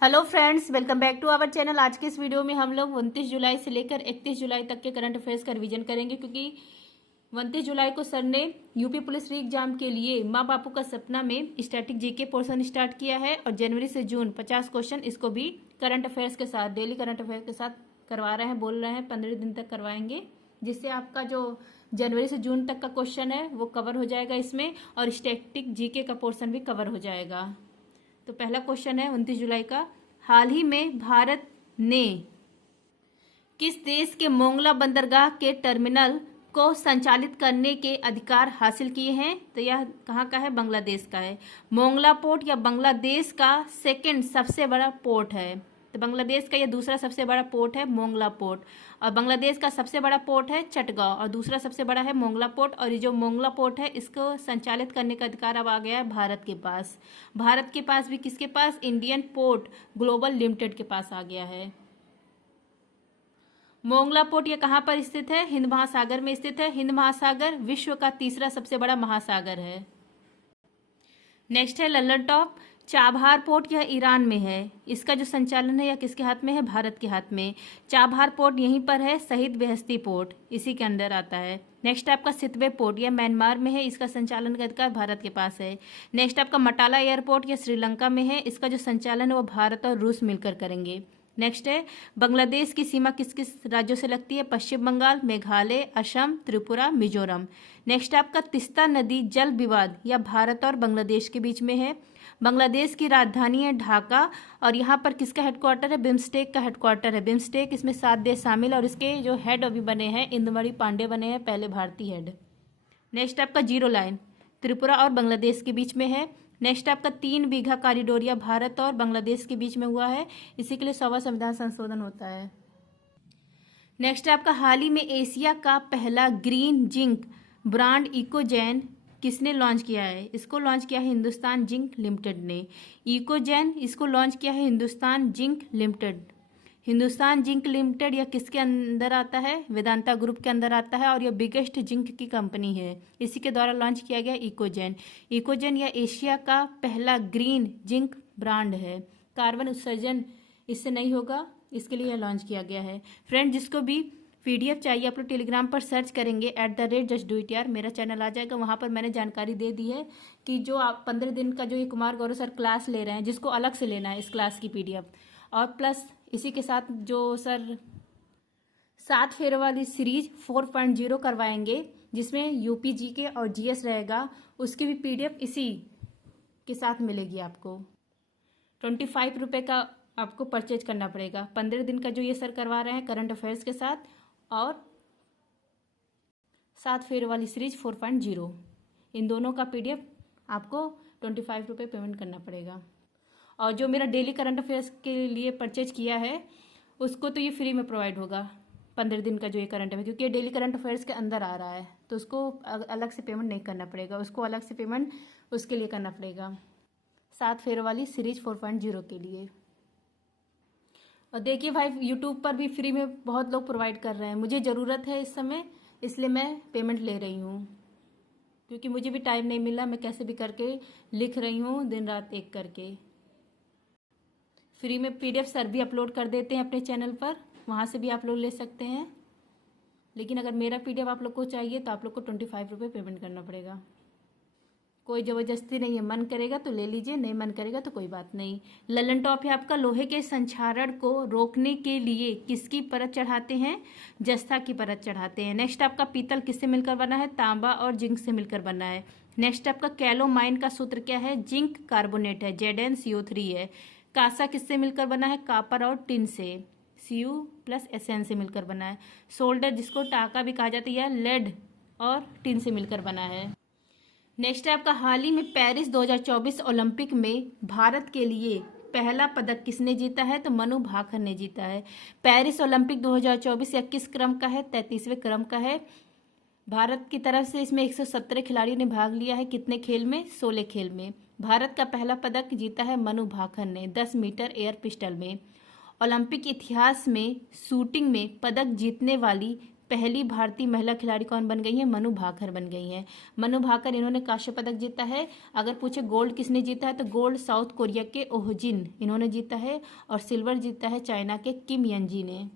Hello friends, welcome back to our channel. आज के इस वीडियो में हम लोग 29 जुलाई से लेकर 31 जुलाई तक के करंट अफेयर्स का रिवीजन करेंगे, क्योंकि 29 जुलाई को सर ने यूपी पुलिस री एग्जाम के लिए माँ बापू का सपना में स्टैटिक जीके पोर्शन स्टार्ट किया है और जनवरी से जून 50 क्वेश्चन इसको भी करंट अफेयर्स के साथ, डेली करंट अफेयर्स के साथ करवा रहे हैं। बोल रहे हैं 15 दिन तक करवाएंगे, जिससे आपका जो जनवरी से जून तक का क्वेश्चन है वो कवर हो जाएगा इसमें, और स्टैटिक जीके का पोर्शन भी कवर हो जाएगा। तो पहला क्वेश्चन है 29 जुलाई का, हाल ही में भारत ने किस देश के मोंगला बंदरगाह के टर्मिनल को संचालित करने के अधिकार हासिल किए हैं? तो यह कहाँ का है? बांग्लादेश का है। मोंगला पोर्ट या बांग्लादेश का सेकंड सबसे बड़ा पोर्ट है। तो बांग्लादेश का यह दूसरा सबसे बड़ा पोर्ट है मोंगला पोर्ट, और बांग्लादेश का सबसे बड़ा पोर्ट है चटगांव और दूसरा सबसे बड़ा है मोंगला पोर्ट। और ये जो मोंगला पोर्ट है इसको संचालित करने का अधिकार अब आ गया है भारत के पास। भारत के पास भी किसके पास? इंडियन पोर्ट ग्लोबल लिमिटेड के पास आ गया है। मोंगला पोर्ट ये कहाँ पर स्थित है? हिंद महासागर में स्थित है। हिंद महासागर विश्व का तीसरा सबसे बड़ा महासागर है। नेक्स्ट है लल्लन टॉप चाबहार पोर्ट, यह ईरान में है। इसका जो संचालन है यह किसके हाथ में है? भारत के हाथ में। चाबहार पोर्ट यहीं पर है। शहीद बेहस्ती पोर्ट इसी के अंदर आता है। नेक्स्ट आपका सितवे पोर्ट, यह म्यांमार में है। इसका संचालन का अधिकार भारत के पास है। नेक्स्ट आपका मटाला एयरपोर्ट, यह श्रीलंका में है। इसका जो संचालन है वो भारत और रूस मिलकर करेंगे। नेक्स्ट है बांग्लादेश की सीमा किस किस राज्यों से लगती है? पश्चिम बंगाल, मेघालय, असम, त्रिपुरा, मिजोरम। नेक्स्ट आपका तिस्ता नदी जल विवाद यह भारत और बांग्लादेश के बीच में है। बांग्लादेश की राजधानी है ढाका, और यहाँ पर किसका हेडक्वार्टर है? बिम्स्टेक का हेडक्वार्टर है। बिम्स्टेक, इसमें 7 देश शामिल, और इसके जो हेड अभी बने हैं इंदुमणि पांडे बने हैं, पहले भारतीय हेड। नेक्स्ट आपका जीरो लाइन त्रिपुरा और बांग्लादेश के बीच में है। नेक्स्ट आपका 3 बीघा कॉरिडोर यह भारत और बांग्लादेश के बीच में हुआ है। इसी के लिए 100वां संविधान संशोधन होता है। नेक्स्ट आपका हाल ही में एशिया का पहला ग्रीन जिंक ब्रांड इकोजैन किसने लॉन्च किया है? इसको लॉन्च किया है हिंदुस्तान जिंक लिमिटेड ने। इकोजैन इसको लॉन्च किया है Hindustan zinc limited. Hindustan zinc limited यह किसके अंदर आता है? वेदांता ग्रुप के अंदर आता है, और यह बिगेस्ट जिंक की कंपनी है। इसी के द्वारा लॉन्च किया गया इकोजैन। इकोजैन यह एशिया का पहला ग्रीन जिंक ब्रांड है। कार्बन उत्सर्जन इससे नहीं होगा, इसके लिए यह लॉन्च किया गया है। फ्रेंड, जिसको भी PDF चाहिए आप लोग टेलीग्राम पर सर्च करेंगे @justdoityar, मेरा चैनल आ जाएगा। वहाँ पर मैंने जानकारी दे दी है कि जो आप 15 दिन का जो ये कुमार गौरव सर क्लास ले रहे हैं, जिसको अलग से लेना है इस क्लास की PDF, और प्लस इसी के साथ जो सर 7 फेरों वाली सीरीज 4.0 करवाएंगे, जिसमें UP GK और GS रहेगा, उसकी भी PDF इसी के साथ मिलेगी आपको। 25 रुपये का आपको परचेज करना पड़ेगा। 15 दिन का जो ये सर करवा रहे हैं करंट अफेयर्स के साथ, और 7 फेर वाली सीरीज 4.0, इन दोनों का PDF आपको 25 रुपये पेमेंट करना पड़ेगा। और जो मेरा डेली करंट अफेयर्स के लिए परचेज किया है उसको तो ये फ्री में प्रोवाइड होगा। 15 दिन का जो ये करंट अफेयर, क्योंकि ये डेली करंट अफेयर्स के अंदर आ रहा है, तो उसको अलग से पेमेंट नहीं करना पड़ेगा। उसको अलग से पेमेंट उसके लिए करना पड़ेगा 7 फेर वाली सीरीज 4.0 के लिए। और देखिए भाई, यूट्यूब पर भी फ्री में बहुत लोग प्रोवाइड कर रहे हैं। मुझे ज़रूरत है इस समय, इसलिए मैं पेमेंट ले रही हूँ, क्योंकि मुझे भी टाइम नहीं मिला। मैं कैसे भी करके लिख रही हूँ, दिन रात एक करके। फ्री में PDF सर भी अपलोड कर देते हैं अपने चैनल पर, वहाँ से भी आप लोग ले सकते हैं। लेकिन अगर मेरा PDF आप लोग को चाहिए तो आप लोग को 25 रुपये पेमेंट करना पड़ेगा। कोई ज़बरदस्ती नहीं है, मन करेगा तो ले लीजिए, नहीं मन करेगा तो कोई बात नहीं। लल्लन टॉप है आपका, लोहे के संक्षारण को रोकने के लिए किसकी परत चढ़ाते हैं? जस्ता की परत चढ़ाते हैं। नेक्स्ट आपका पीतल किससे मिलकर बना है? तांबा और जिंक से मिलकर बना है। नेक्स्ट आपका कैलोमाइन का सूत्र क्या है? जिंक कार्बोनेट है, ZnCO3 है। कांसा किससे मिलकर बना है? कॉपर और टिन से, Cu+Sn से मिलकर बना है। सोल्डर, जिसको टाका भी कहा जाता है, यह लेड और टिन से मिलकर बना है। नेक्स्ट है आपका हाल ही में पेरिस 2024 ओलंपिक में भारत के लिए पहला पदक किसने जीता है? तो मनु भाकर ने जीता है। पेरिस ओलंपिक 2024 या किस क्रम का है? 33वें क्रम का है। भारत की तरफ से इसमें 117 खिलाड़ियों ने भाग लिया है। कितने खेल में? 16 खेल में। भारत का पहला पदक जीता है मनु भाकर ने 10 मीटर एयर पिस्टल में। ओलंपिक इतिहास में शूटिंग में पदक जीतने वाली पहली भारतीय महिला खिलाड़ी कौन बन गई है? मनु भाकर बन गई हैं। मनु भाकर, इन्होंने कांस्य पदक जीता है। अगर पूछे गोल्ड किसने जीता है तो गोल्ड साउथ कोरिया के ओहजिन इन्होंने जीता है, और सिल्वर जीता है चाइना के किम यंजी ने।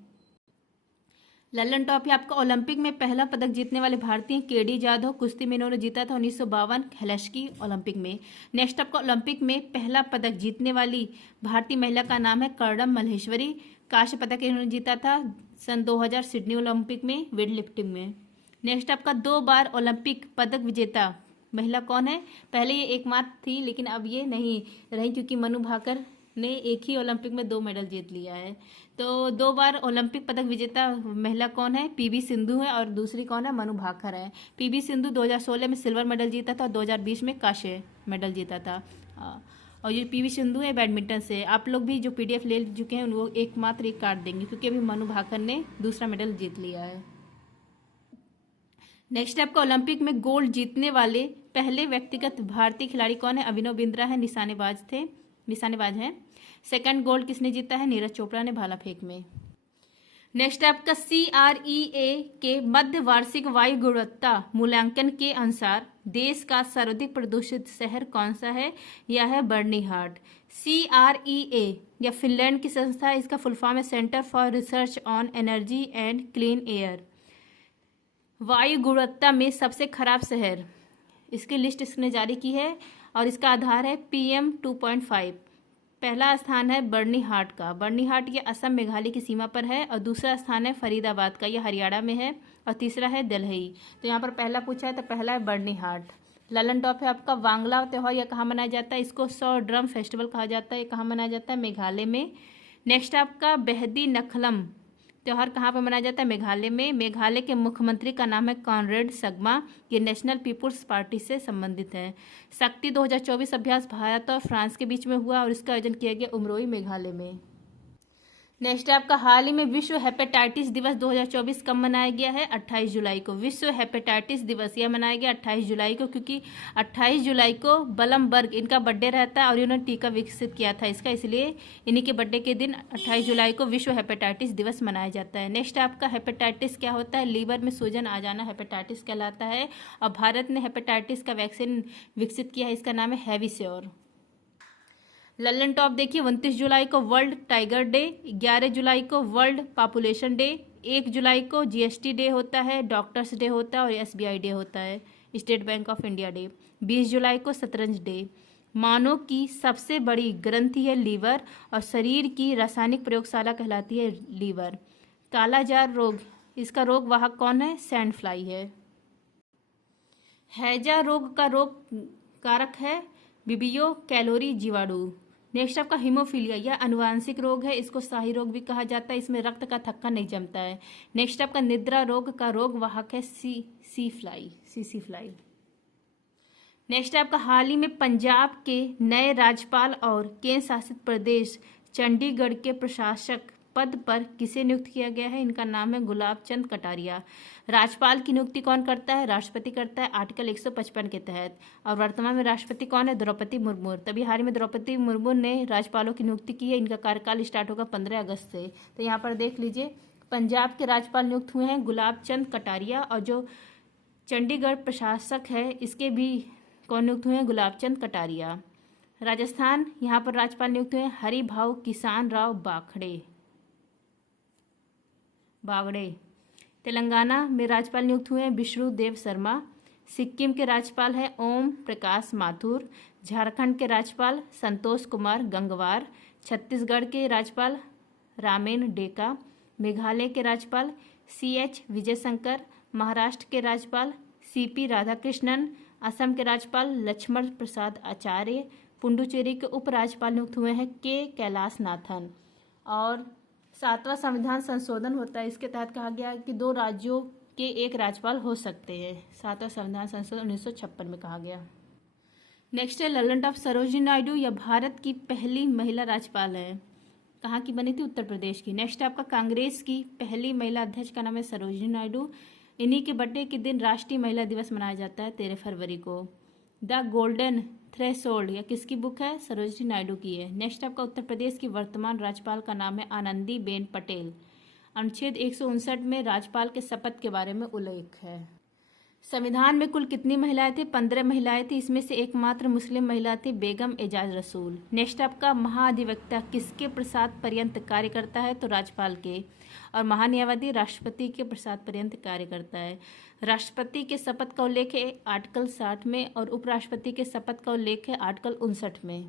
ललन टॉप है आपका ओलंपिक में पहला पदक जीतने वाले भारतीय केडी जाधव, कुश्ती में इन्होंने जीता था 1952 हेलसिंकी ओलंपिक में। नेक्स्ट आपका ओलंपिक में पहला पदक जीतने वाली भारतीय महिला का नाम है कर्णम मल्लेश्वरी, कांस्य पदक इन्होंने जीता था सन 2000 सिडनी ओलंपिक में वेट लिफ्टिंग में। नेक्स्ट आपका 2 बार ओलंपिक पदक विजेता महिला कौन है? पहले ये एकमात्र थी लेकिन अब ये नहीं रही क्योंकि मनु भाकर ने एक ही ओलंपिक में 2 मेडल जीत लिया है। तो 2 बार ओलंपिक पदक विजेता महिला कौन है? पीवी सिंधु है, और दूसरी कौन है? मनु भाकर है। पीवी सिंधु 2016 में सिल्वर मेडल जीता था और 2020 में कांस्य मेडल जीता था। और ये पीवी सिंधु है बैडमिंटन से। आप लोग भी जो पीडीएफ ले चुके हैं वो एकमात्र एक कार्ड देंगे क्योंकि अभी मनु भाकर ने दूसरा मेडल जीत लिया है। नेक्स्ट आपका ओलंपिक में गोल्ड जीतने वाले पहले व्यक्तिगत भारतीय खिलाड़ी कौन है? अभिनव बिंद्रा है, निशानेबाज हैं। सेकंड गोल्ड किसने जीता है? नीरज चोपड़ा ने भाला फेंक में। नेक्स्ट आपका CREA के मध्य वार्षिक वायु गुणवत्ता मूल्यांकन के अनुसार देश का सर्वाधिक प्रदूषित शहर कौन सा है? यह है बर्निहाट। CREA या फिनलैंड की संस्था है, इसका फुल फॉर्म है centre for research on energy and clean air. वायु गुणवत्ता में सबसे खराब शहर, इसकी लिस्ट इसने जारी की है और इसका आधार है PM 2.5। पहला स्थान है बर्निहाट का। बर्निहाट ये असम मेघालय की सीमा पर है, और दूसरा स्थान है फरीदाबाद का, यह हरियाणा में है, और तीसरा है दिल्ली। तो यहाँ पर पहला पूछा है तो पहला है बर्निहाट। ललन टॉप है आपका वांगला त्योहार, यह कहाँ मनाया जाता है? इसको 100 ड्रम फेस्टिवल कहा जाता है। ये कहाँ मनाया जाता है? मेघालय में। नेक्स्ट आपका बेहदी नखलम त्योहार कहाँ पर मनाया जाता है? मेघालय में। मेघालय के मुख्यमंत्री का नाम है कॉनरेड संगमा, ये नेशनल पीपुल्स पार्टी से संबंधित है। शक्ति 2024 अभ्यास भारत और फ्रांस के बीच में हुआ और इसका आयोजन किया गया उमरोई मेघालय में। नेक्स्ट आपका हाल ही में विश्व हेपेटाइटिस दिवस 2024 कब मनाया गया है? 28 जुलाई को। विश्व हेपेटाइटिस दिवस यह मनाया गया 28 जुलाई को, क्योंकि 28 जुलाई को बलमबर्ग इनका बर्थडे रहता है और इन्होंने टीका विकसित किया था इसका, इसलिए इन्हीं के बर्थडे के दिन 28 जुलाई को विश्व हेपेटाइटिस दिवस मनाया जाता है। नेक्स्ट आपका हेपेटाइटिस क्या होता है? लीवर में सूजन आ जाना हेपेटाइटिस कहलाता है, और भारत ने हेपेटाइटिस का वैक्सीन विकसित किया है, इसका नाम है हैविश्योर। ललन टॉप देखिए 29 जुलाई को वर्ल्ड टाइगर डे, 11 जुलाई को वर्ल्ड पॉपुलेशन डे, 1 जुलाई को GST डे होता है, डॉक्टर्स डे होता है, और SBI डे होता है, state bank of India day. 20 जुलाई को शतरंज डे। मानव की सबसे बड़ी ग्रंथि है लीवर, और शरीर की रासायनिक प्रयोगशाला कहलाती है लीवर। कालाजार रोग, इसका रोग वाहक कौन है? सैंड फ्लाई है। हैजा रोग का रोग कारक है विबियो कैलोरी जीवाणु। नेक्स्ट आपका हीमोफीलिया, यह अनुवांशिक रोग है, इसको शाही रोग भी कहा जाता है, इसमें रक्त का थक्का नहीं जमता है। नेक्स्ट आपका निद्रा रोग का रोग वाहक है सी फ्लाई। नेक्स्ट आपका हाल ही में पंजाब के नए राज्यपाल और केंद्र शासित प्रदेश चंडीगढ़ के प्रशासक पद पर किसे नियुक्त किया गया है? इनका नाम है गुलाब चंद कटारिया। राज्यपाल की नियुक्ति कौन करता है? राष्ट्रपति करता है आर्टिकल 155 के तहत। और वर्तमान में राष्ट्रपति कौन है? द्रौपदी मुर्मू। तभी हाल ही में द्रौपदी मुर्मू ने राज्यपालों की नियुक्ति की है। इनका कार्यकाल स्टार्ट होगा 15 अगस्त से। तो यहाँ पर देख लीजिए, पंजाब के राज्यपाल नियुक्त हुए हैं गुलाब चंद कटारिया, और जो चंडीगढ़ प्रशासक है इसके भी कौन नियुक्त हुए हैं? गुलाब चंद कटारिया। राजस्थान, यहाँ पर राज्यपाल नियुक्त हुए हैं हरिभाऊ किसान राव बागड़े। तेलंगाना में राज्यपाल नियुक्त हुए हैं विष्णु देव शर्मा। सिक्किम के राज्यपाल हैं ओम प्रकाश माथुर। झारखंड के राज्यपाल संतोष कुमार गंगवार। छत्तीसगढ़ के राज्यपाल रामेन डेका। मेघालय के राज्यपाल CH विजयशंकर। महाराष्ट्र के राज्यपाल CP राधाकृष्णन। असम के राज्यपाल लक्ष्मण प्रसाद आचार्य। पुडुचेरी के उपराज्यपाल नियुक्त हुए हैं K कैलाश नाथन। और 7वां संविधान संशोधन होता है, इसके तहत कहा गया कि 2 राज्यों के एक राज्यपाल हो सकते हैं। 7वां संविधान संशोधन 1956 में कहा गया। नेक्स्ट है ललन टॉप सरोजिनी नायडू, यह भारत की पहली महिला राज्यपाल है। कहाँ की बनी थी? उत्तर प्रदेश की। नेक्स्ट आपका कांग्रेस की पहली महिला अध्यक्ष का नाम है सरोजिनी नायडू। इन्हीं के बर्थडे के दिन राष्ट्रीय महिला दिवस मनाया जाता है 13 फरवरी को। द गोल्डन थ्रेशोल्ड, यह किसकी बुक है? सरोजिनी नायडू की है। नेक्स्ट आपका उत्तर प्रदेश की वर्तमान राज्यपाल का नाम है आनंदीबेन पटेल। अनुच्छेद 159 में राज्यपाल के शपथ के बारे में उल्लेख है। संविधान में कुल कितनी महिलाएं थी? 15 महिलाएं थी। इसमें से एकमात्र मुस्लिम महिला थी बेगम एजाज रसूल। नेक्स्ट आपका महाधिवक्ता किसके प्रसाद पर्यंत कार्य करता है? तो राज्यपाल के। और महान्यायवादी राष्ट्रपति के प्रसाद पर्यंत कार्य करता है। राष्ट्रपति के शपथ का उल्लेख है आर्टिकल 60 में और उपराष्ट्रपति के शपथ का उल्लेख है आर्टिकल 59 में।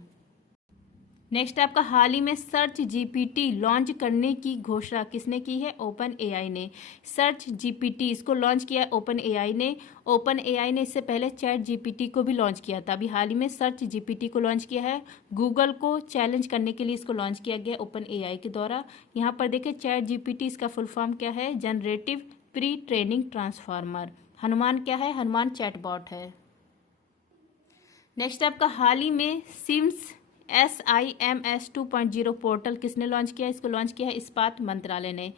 नेक्स्ट आपका हाल ही में सर्च जीपीटी लॉन्च करने की घोषणा किसने की है? ओपन एआई ने। सर्च जीपीटी इसको लॉन्च किया है ओपन एआई ने। ओपन एआई ने इससे पहले चैट जीपीटी को भी लॉन्च किया था। अभी हाल ही में सर्च जीपीटी को लॉन्च किया है। गूगल को चैलेंज करने के लिए इसको लॉन्च किया गया ओपन एआई के द्वारा। यहाँ पर देखिए चैट जीपीटी इसका फुल फॉर्म क्या है? Generative pre training transformer. Hanuman क्या है? हनुमान चैटबॉट है। नेक्स्ट आपका हाल ही में सिम्स SIMS 2.0 पोर्टल किसने लॉन्च किया? इसको लॉन्च किया है इस्पात मंत्रालय ने।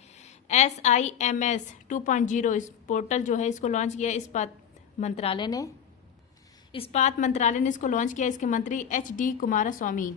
SIMS 2.0 इस पोर्टल जो है इसको लॉन्च किया है इस्पात मंत्रालय ने। इस्पात मंत्रालय ने इसको लॉन्च किया। इसके मंत्री HD कुमारस्वामी।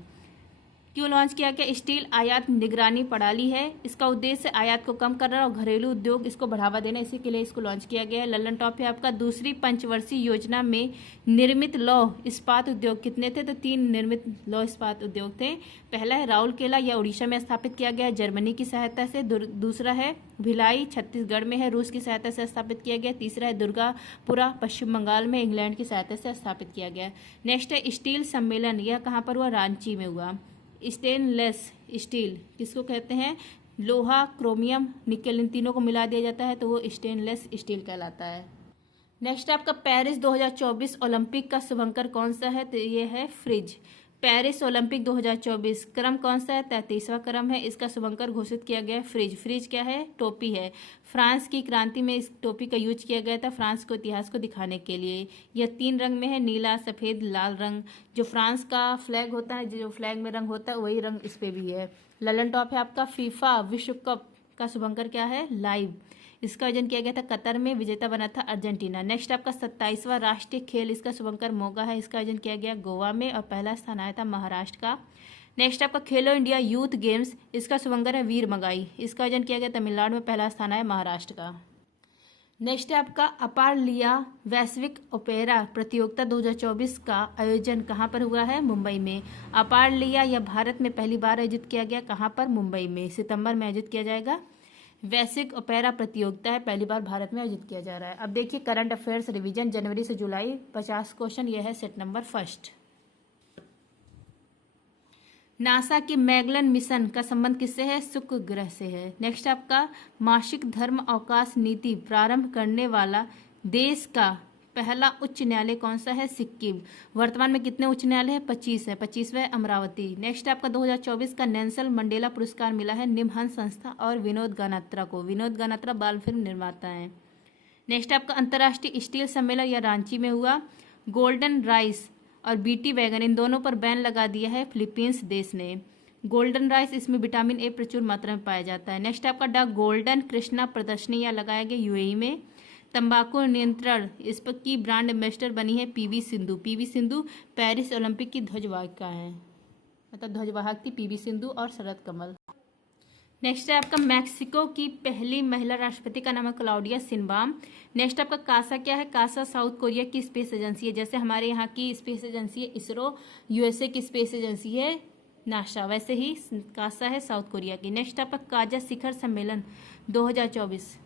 क्यों लॉन्च किया गया? स्टील आयात निगरानी प्रणाली है। इसका उद्देश्य आयात को कम करना और घरेलू उद्योग इसको बढ़ावा देना, इसी के लिए इसको लॉन्च किया गया है। लल्लन टॉप है आपका दूसरी पंचवर्षीय योजना में निर्मित लौह इस्पात उद्योग कितने थे? तो 3 निर्मित लौह इस्पात उद्योग थे। पहला है राउरकेला, यह उड़ीसा में स्थापित किया गया जर्मनी की सहायता से। दूसरा है भिलाई छत्तीसगढ़ में है, रूस की सहायता से स्थापित किया गया। तीसरा है दुर्गापुरा पश्चिम बंगाल में, इंग्लैंड की सहायता से स्थापित किया गया। नेक्स्ट है स्टील सम्मेलन, यह कहाँ पर हुआ? रांची में हुआ। स्टेनलेस स्टील किसको कहते हैं? लोहा, क्रोमियम, निकेल, इन तीनों को मिला दिया जाता है तो वो स्टेनलेस स्टील कहलाता है। नेक्स्ट आपका पेरिस 2024 ओलंपिक का शुभंकर कौन सा है? तो ये है फ्रिज। पेरिस ओलंपिक 2024 क्रम कौन सा है? 33वां क्रम है। इसका शुभंकर घोषित किया गया है फ्रिज। फ्रिज क्या है? टोपी है। फ्रांस की क्रांति में इस टोपी का यूज किया गया था फ्रांस को इतिहास को दिखाने के लिए। यह 3 रंग में है, नीला, सफ़ेद, लाल रंग। जो फ्रांस का फ्लैग होता है, जो फ्लैग में रंग होता है वही रंग इस पे भी है। ललन टॉप है आपका फीफा विश्व कप का शुभंकर क्या है? लाइव। इसका आयोजन किया गया था कतर में, विजेता बना था अर्जेंटीना। नेक्स्ट आपका 27वां राष्ट्रीय खेल, इसका शुभंकर मोगा है। इसका आयोजन किया गया गोवा में और पहला स्थान आया था महाराष्ट्र का। नेक्स्ट आपका खेलो इंडिया यूथ गेम्स, इसका शुभंकर है वीर मगाई। इसका आयोजन किया गया तमिलनाडु में, पहला स्थान आया महाराष्ट्र का। नेक्स्ट है आपका अपार लिया वैश्विक ओपेरा प्रतियोगिता 2024 का आयोजन कहाँ पर हुआ है? मुंबई में। अपार लिया यह भारत में पहली बार आयोजित किया गया, कहाँ पर? मुंबई में। सितंबर में आयोजित किया जाएगा। वैश्विक ओपेरा प्रतियोगिता है, पहली बार भारत में आयोजित किया जा रहा है। अब देखिए करंट अफेयर्स रिवीजन जनवरी से जुलाई 50 क्वेश्चन, यह है सेट नंबर 1। नासा की मैगलन मिशन का संबंध किससे है? शुक्र ग्रह से है। नेक्स्ट आपका मासिक धर्म अवकाश नीति प्रारंभ करने वाला देश का पहला उच्च न्यायालय कौन सा है? सिक्किम। वर्तमान में कितने उच्च न्यायालय है? 25 है। 25वां अमरावती। नेक्स्ट आपका 2024 का नेल्सन मंडेला पुरस्कार मिला है निमहंस संस्था और विनोद गानात्रा को। विनोद गानात्रा बाल फिल्म निर्माता है। नेक्स्ट आपका अंतर्राष्ट्रीय स्टील सम्मेलन या रांची में हुआ। गोल्डन राइस और बीटी वैगन इन दोनों पर बैन लगा दिया है फिलीपींस देश ने। गोल्डन राइस, इसमें विटामिन ए प्रचुर मात्रा में पाया जाता है। नेक्स्ट आपका द गोल्डन कृष्णा प्रदर्शनी या लगाया गया यूएई में। तंबाकू नियंत्रण इस पर की ब्रांड एम्बेसडर बनी है PV Sindhu. PV Sindhu Paris Olympic की ध्वजवाहिका है, मतलब ध्वजवाहक थी पीवी सिंधु और शरद कमल। नेक्स्ट है आपका मैक्सिको की पहली महिला राष्ट्रपति का नाम है क्लाउडिया शिनबाम। नेक्स्ट आपका कासा क्या है? कासा साउथ कोरिया की स्पेस एजेंसी है। जैसे हमारे यहाँ की स्पेस एजेंसी है इसरो, यूएसए की स्पेस एजेंसी है नासा, वैसे ही कासा है साउथ कोरिया की। नेक्स्ट आपका काजा शिखर सम्मेलन 2024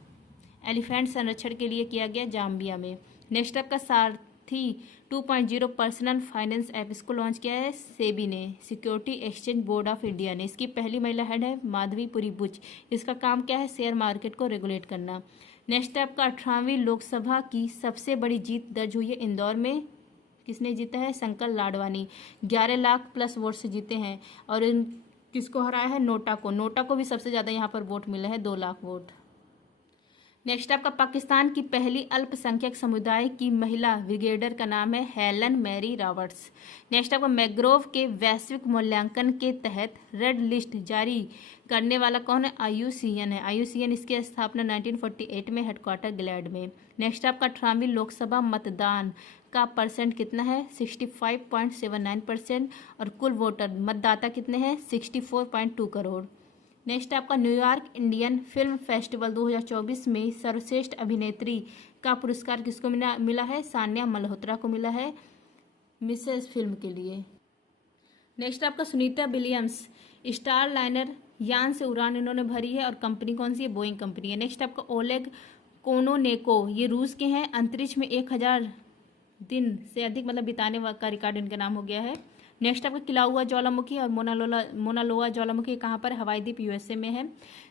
एलिफेंट संरक्षण के लिए किया गया जाम्बिया में। नेक्स्ट आपका सारथी 2.0 पर्सनल फाइनेंस ऐप, इसको लॉन्च किया है सेबी ने, security exchange board of India ने। इसकी पहली महिला हेड है माधवी पुरी बुच। इसका काम क्या है? शेयर मार्केट को रेगुलेट करना। नेक्स्ट आपका 18वीं लोकसभा की सबसे बड़ी जीत दर्ज हुई है इंदौर में। किसने जीता है? शंकर लाडवानी। 11 लाख प्लस वोट से जीते हैं। और किसको हराया है? नोटा को। नोटा को भी सबसे ज़्यादा यहाँ पर वोट मिला है, 2 लाख वोट। नेक्स्ट आपका पाकिस्तान की पहली अल्पसंख्यक समुदाय की महिला ब्रिगेडियर का नाम है हेलन मैरी रॉबर्ट्स। नेक्स्ट आपका मैंग्रोव के वैश्विक मूल्यांकन के तहत रेड लिस्ट जारी करने वाला कौन है? IUCN है। IUCN इसकी स्थापना 1948 में, हेडक्वार्टर ग्लैड में। नेक्स्ट आपका 18वीं लोकसभा मतदान का परसेंट कितना है? 65.79%। और कुल वोटर मतदाता कितने हैं? 64.2 करोड़। नेक्स्ट आपका न्यूयॉर्क इंडियन फिल्म फेस्टिवल 2024 में सर्वश्रेष्ठ अभिनेत्री का पुरस्कार किसको मिला है? सान्या मल्होत्रा को मिला है मिसेस फिल्म के लिए। नेक्स्ट आपका सुनीता विलियम्स स्टार लाइनर यान से उड़ान इन्होंने भरी है और कंपनी कौन सी है? बोइंग कंपनी है। नेक्स्ट आपका ओलेग कोनोनेको, ये रूस के हैं, अंतरिक्ष में 1000 दिन से अधिक मतलब बिताने का रिकॉर्ड इनका नाम हो गया है। नेक्स्ट आपका किलाउआ ज्वालामुखी और मोनालोआ ज्वालामुखी कहाँ पर? हवाई द्वीप यूएसए में है।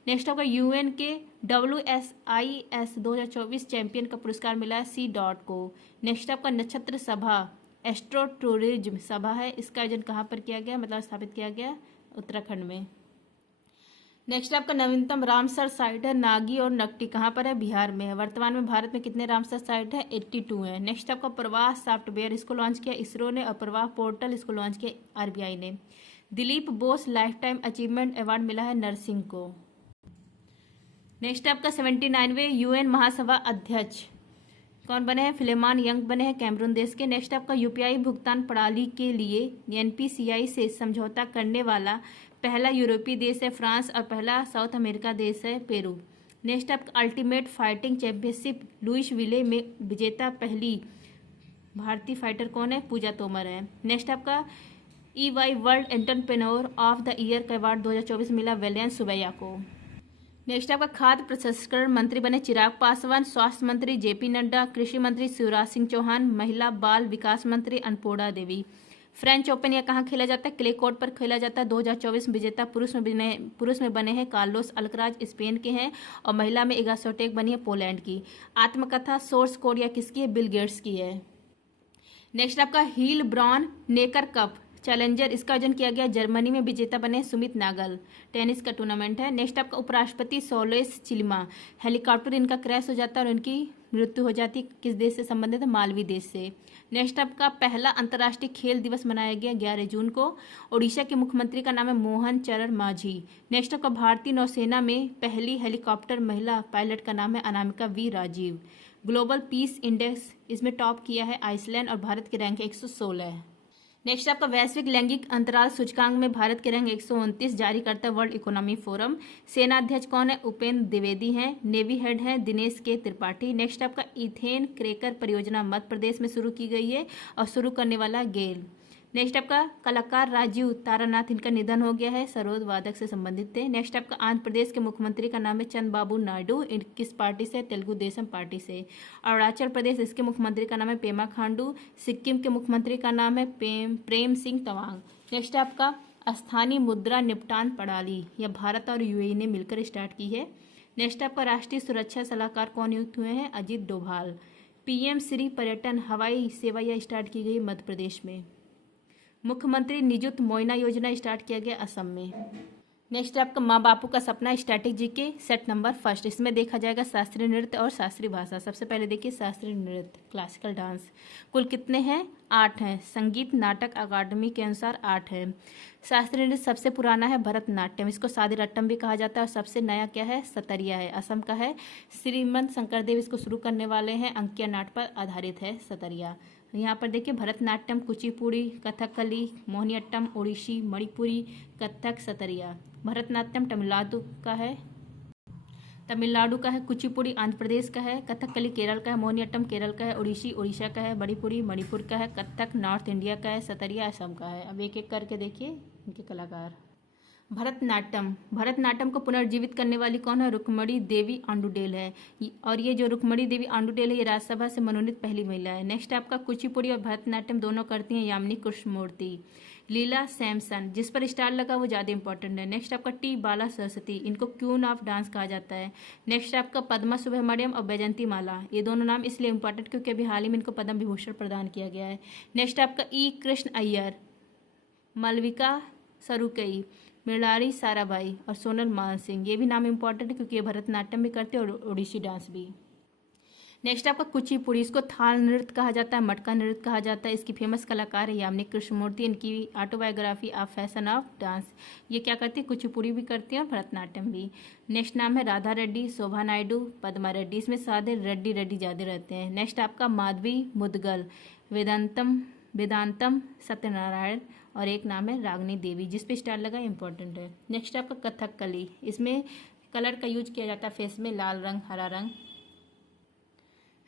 नेक्स्ट आपका यूएन के WSIS 2024 चैंपियन का पुरस्कार मिला है C. को। नेक्स्ट आपका नक्षत्र सभा एस्ट्रो टूरिज्म सभा है, इसका आयोजन कहाँ पर किया गया मतलब स्थापित किया गया? उत्तराखंड में। नेक्स्ट आपका नवीनतम रामसर साइट है नागी और नकटी, कहाँ पर है? बिहार में है। वर्तमान में भारत में कितने रामसर साइट है? 82 है। नेक्स्ट आपका प्रवाह सॉफ्टवेयर, इसको लॉन्च किया इसरो ने और प्रवाह पोर्टल इसको लॉन्च किया RBI ने। Dilip Bose life time achievement award मिला है नरसिंह को। नेक्स्ट आपका 79वें UN महासभा अध्यक्ष कौन बने हैं? फिलेमान यंग बने हैं कैमरून देश के। नेक्स्ट आपका UPI भुगतान प्रणाली के लिए NPCI से समझौता करने वाला पहला यूरोपीय देश है फ्रांस और पहला साउथ अमेरिका देश है पेरू। नेक्स्ट आपका अल्टीमेट फाइटिंग चैंपियनशिप लुइसविले में विजेता पहली भारतीय फाइटर कौन है? पूजा तोमर है। नेक्स्ट आपका EY world entrepreneur of the year का अवार्ड 2024 मिला वेलियन सुबैया को। नेक्स्ट आपका खाद्य प्रसंस्करण मंत्री बने चिराग पासवान, स्वास्थ्य मंत्री JP नड्डा, कृषि मंत्री शिवराज सिंह चौहान, महिला बाल विकास मंत्री अन्नपूर्णा देवी। फ्रेंच ओपन यह कहाँ खेला जाता है? क्ले कोर्ट पर खेला जाता है। 2024 विजेता पुरुष में बने हैं कार्लोस अल्कराज स्पेन के हैं और महिला में इगा स्विएटेक बनी है पोलैंड की। आत्मकथा सोर्स कोड यह किसकी है? बिल गेट्स की है। नेक्स्ट आपका हील ब्रॉन नेकर कप चैलेंजर, इसका आयोजन किया गया जर्मनी में, विजेता बने सुमित नागल, टेनिस का टूर्नामेंट है। नेक्स्ट आपका उपराष्ट्रपति सोलेस चिलिमा, हेलीकॉप्टर इनका क्रैश हो जाता है और उनकी मृत्यु हो जाती है, किस देश से संबंधित है? मालवी देश से। नेक्स्ट आपका पहला अंतर्राष्ट्रीय खेल दिवस मनाया गया 11 जून को। ओडिशा के मुख्यमंत्री का नाम है मोहन चरण मांझी। नेक्स्ट आपका भारतीय नौसेना में पहली हेलीकॉप्टर महिला पायलट का नाम है Anamika V. Rajeev. Global peace index इसमें टॉप किया है आइसलैंड और भारत की रैंक 116 है। नेक्स्ट आपका वैश्विक लैंगिक अंतराल सूचकांक में भारत के रैंक 129 जारी करता है वर्ल्ड इकोनॉमिक फोरम। सेना अध्यक्ष कौन है? उपेंद्र द्विवेदी हैं। नेवी हेड है दिनेश के त्रिपाठी। नेक्स्ट आपका इथेन क्रैकर परियोजना मध्य प्रदेश में शुरू की गई है और शुरू करने वाला गेल। नेक्स्ट आपका कलाकार राजीव तारानाथ, इनका निधन हो गया है, सरोद वादक से संबंधित थे। नेक्स्ट आपका आंध्र प्रदेश के मुख्यमंत्री का नाम है चंद्रबाबू नायडू, किस पार्टी से? तेलुगु देशम पार्टी से। अरुणाचल प्रदेश, इसके मुख्यमंत्री का नाम है पेमा खांडू। सिक्किम के मुख्यमंत्री का नाम है प्रेम सिंह तवांग। नेक्स्ट आपका स्थानीय मुद्रा निपटान प्रणाली यह भारत और UAE ने मिलकर स्टार्ट की है। नेक्स्ट आपका राष्ट्रीय सुरक्षा सलाहकार कौन नियुक्त हुए हैं? अजीत डोभाल। PM श्री पर्यटन हवाई सेवा यह स्टार्ट की गई मध्य प्रदेश में। मुख्यमंत्री निजुत मोइना योजना स्टार्ट किया गया असम में। नेक्स्ट आपका माँ बापू का सपना static GK set number first, इसमें देखा जाएगा शास्त्रीय नृत्य और शास्त्रीय भाषा। सबसे पहले देखिए शास्त्रीय नृत्य क्लासिकल डांस, कुल कितने हैं? 8 हैं। संगीत नाटक अकादमी के अनुसार 8 है। शास्त्रीय नृत्य सबसे पुराना है भरतनाट्यम, इसको सादिरट्टम भी कहा जाता है। और सबसे नया क्या है? सतरिया है, असम का है। श्रीमंत शंकरदेव इसको शुरू करने वाले हैं, अंकिया नाट पर आधारित है सतरिया। यहाँ पर देखिए भरतनाट्यम, कुचिपुड़ी, कथकली, मोहिनीअट्टम, ओडिसी, मणिपुरी, कथक, सतरिया। भरतनाट्यम तमिलनाडु का है, कुचिपुड़ी आंध्र प्रदेश का है, कथकली केरल का है, मोहिनीअट्टम केरल का है, ओडिसी उड़ीसा का है, मणिपुरी मणिपुर का है, कथक नॉर्थ इंडिया का है, सतरिया असम का है। अब एक एक करके देखिए इनके कलाकार। भरतनाट्यम को पुनर्जीवित करने वाली कौन है? रुक्मणी देवी आंडुडेल है। और ये जो रुक्मणी देवी आंडुडेल है ये राज्यसभा से मनोनीत पहली महिला है। नेक्स्ट आपका कुचिपुड़ी और भरतनाट्यम दोनों करती हैं यामिनी कृष्णमूर्ति। लीला सैमसन, जिस पर स्टार लगा वो ज़्यादा इंपॉर्टेंट है। नेक्स्ट आपका T. बाला सरस्वती, इनको क्वीन ऑफ डांस कहा जाता है। नेक्स्ट आपका पद्मा सुब्रमण्यम और बैजंती माला, ये दोनों नाम इसलिए इंपॉर्टेंट क्योंकि अभी हाल ही में इनको पद्म विभूषण प्रदान किया गया है। नेक्स्ट आपका E. कृष्ण अय्यर, मालविका सरुकई, मृणाली साराभाई और सोनल मान सिंह, ये भी नाम इंपॉर्टेंट है क्योंकि ये भरतनाट्यम भी करते हैं और ओडिसी डांस भी। नेक्स्ट आपका कुचिपुड़ी, इसको थाल नृत्य कहा जाता है, मटका नृत्य कहा जाता है। इसकी फेमस कलाकार है यामिनी कृष्णमूर्ति, इनकी autobiography of fashion of dance, ये क्या करती है? कुचिपुड़ी भी करती है और भरतनाट्यम भी। नेक्स्ट नाम है राधा रेड्डी, शोभा नायडू, पद्मा रेड्डी, इसमें सादे रेड्डी ज़्यादा रहते हैं। नेक्स्ट आपका माधवी मुदगल, वेदांतम सत्यनारायण और एक नाम है रागनी देवी, जिस पे स्टार लगा इंपॉर्टेंट है। नेक्स्ट है आपका कथकली, इसमें कलर का यूज किया जाता है फेस में, लाल रंग, हरा रंग।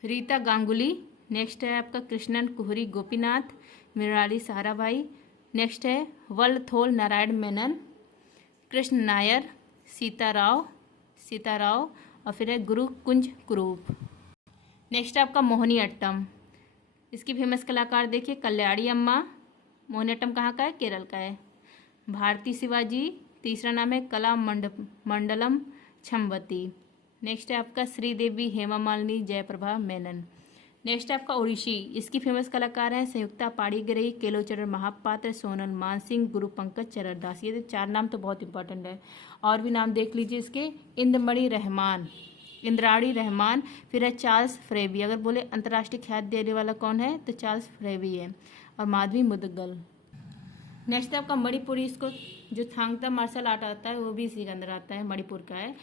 रीता गांगुली। नेक्स्ट है आपका कृष्णन कुहरी गोपीनाथ, मृणाली साराभाई। नेक्स्ट है वल्लथोल नारायण मेनन, कृष्ण नायर, सीताराव और फिर है गुरु कुंज कुरूप। नेक्स्ट है आपका मोहिनी अट्टम, इसकी फेमस कलाकार देखिए कल्याणी अम्मा। मोहिनी अट्टम कहाँ का है? केरल का है। भारती शिवाजी, तीसरा नाम है कला मंडलम छमवती। नेक्स्ट है आपका श्रीदेवी हेमा मालिनी जयप्रभा मेनन। नेक्स्ट है आपका ओडिसी, इसकी फेमस कलाकार हैं संयुक्ता पाड़ीगरई, केलोचरण महापात्र, सोनल मानसिंह, गुरु पंकज चररदास। ये 4 नाम तो बहुत इंपॉर्टेंट है। और भी नाम देख लीजिए इसके, इंद्राणी रहमान, फिर है चार्ल्स फ्रेवी। अगर बोले अंतर्राष्ट्रीय ख्याति देने वाला कौन है तो चार्ल्स फ्रेवी है। और माधवी मुदगल। नेक्स्ट है आपका मणिपुरी, इसको जो थांगता मार्शल आर्ट आता है वो भी इसी के अंदर आता है, मणिपुर का है।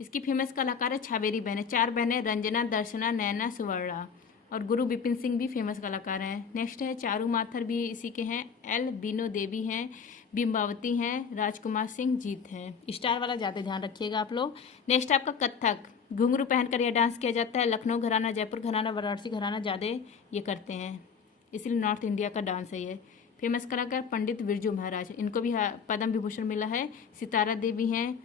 इसकी फेमस कलाकार है छाबेरी बहनें, 4 बहनें, रंजना, दर्शना, नैना, सुवर्णा। और गुरु विपिन सिंह भी फेमस कलाकार हैं। नेक्स्ट है चारू माथर, भी इसी के हैं। एल बीनो देवी हैं, बिम्बावती हैं, राजकुमार सिंह जीत हैं। स्टार वाला ज़्यादा ध्यान रखिएगा आप लोग। नेक्स्ट है आपका कथक, घुंघरू पहनकर यह डांस किया जाता है। लखनऊ घराना, जयपुर घराना, वाराणसी घराना ज़्यादा ये करते हैं, इसलिए नॉर्थ इंडिया का डांस है ये। फेमस कलाकार पंडित बिरजू महाराज, इनको भी पद्म विभूषण मिला है। सितारा देवी हैं,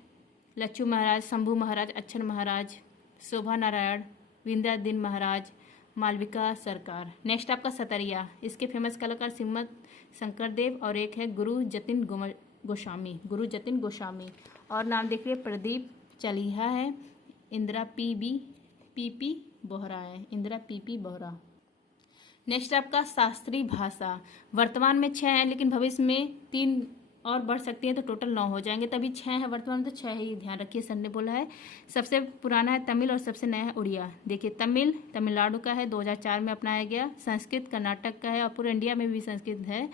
लच्छू महाराज, शंभू महाराज, अच्छन महाराज, शोभा नारायण, विंध्यादीन महाराज, मालविका सरकार। नेक्स्ट आपका सतरिया, इसके फेमस कलाकार सिम्मत शंकरदेव और एक है गुरु जतिन गोस्वामी। और नाम देखिए प्रदीप चलिहा है, इंदिरा पीपी बोहरा है, इंदिरा पीपी बोहरा। नेक्स्ट आपका शास्त्रीय भाषा, वर्तमान में 6 है लेकिन भविष्य में 3 और बढ़ सकती है तो टोटल 9 हो जाएंगे, तभी 6 है वर्तमान में तो 6 ही ध्यान रखिए, सर ने बोला है। सबसे पुराना है तमिल और सबसे नया है उड़िया। देखिए तमिलनाडु का है, 2004 में अपनाया गया। संस्कृत कर्नाटक का है और पूरे इंडिया में भी संस्कृत है,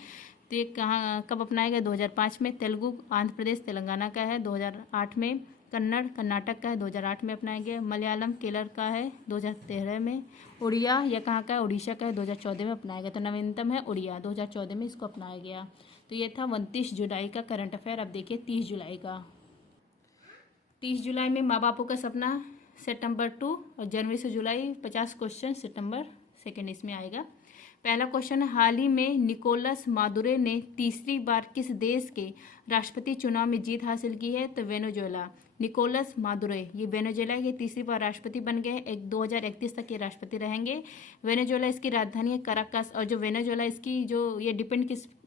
तो ये कब अपनाया गया? 2005 में। तेलुगु आंध्र प्रदेश तेलंगाना का है, 2008 में। कन्नड़ कर्नाटक का है, 2008 में अपनाया गया। मलयालम केरल का है, 2013 में। उड़िया यह कहाँ का है? उड़ीसा का है, 2014 में अपनाया गया। तो नवीनतम है उड़िया, 2014 में इसको अपनाया गया। तो ये था 29 जुलाई का करंट अफेयर। अब देखिए 30 जुलाई का। 30 जुलाई में माँ बापों का सपना सेट नंबर 2 और जनवरी से जुलाई 50 क्वेश्चन सेट नंबर 2 इसमें आएगा। पहला क्वेश्चन है, हाल ही में निकोलस मादुरो ने तीसरी बार किस देश के राष्ट्रपति चुनाव में जीत हासिल की है? तो वेनेजुएला। निकोलस मादुरो ये वेनेजुएला के तीसरी बार राष्ट्रपति बन गए। 2031 तक ये राष्ट्रपति रहेंगे। वेनेजुएला इसकी राजधानी है कराकस। और जो वेनेजुएला इसकी जो ये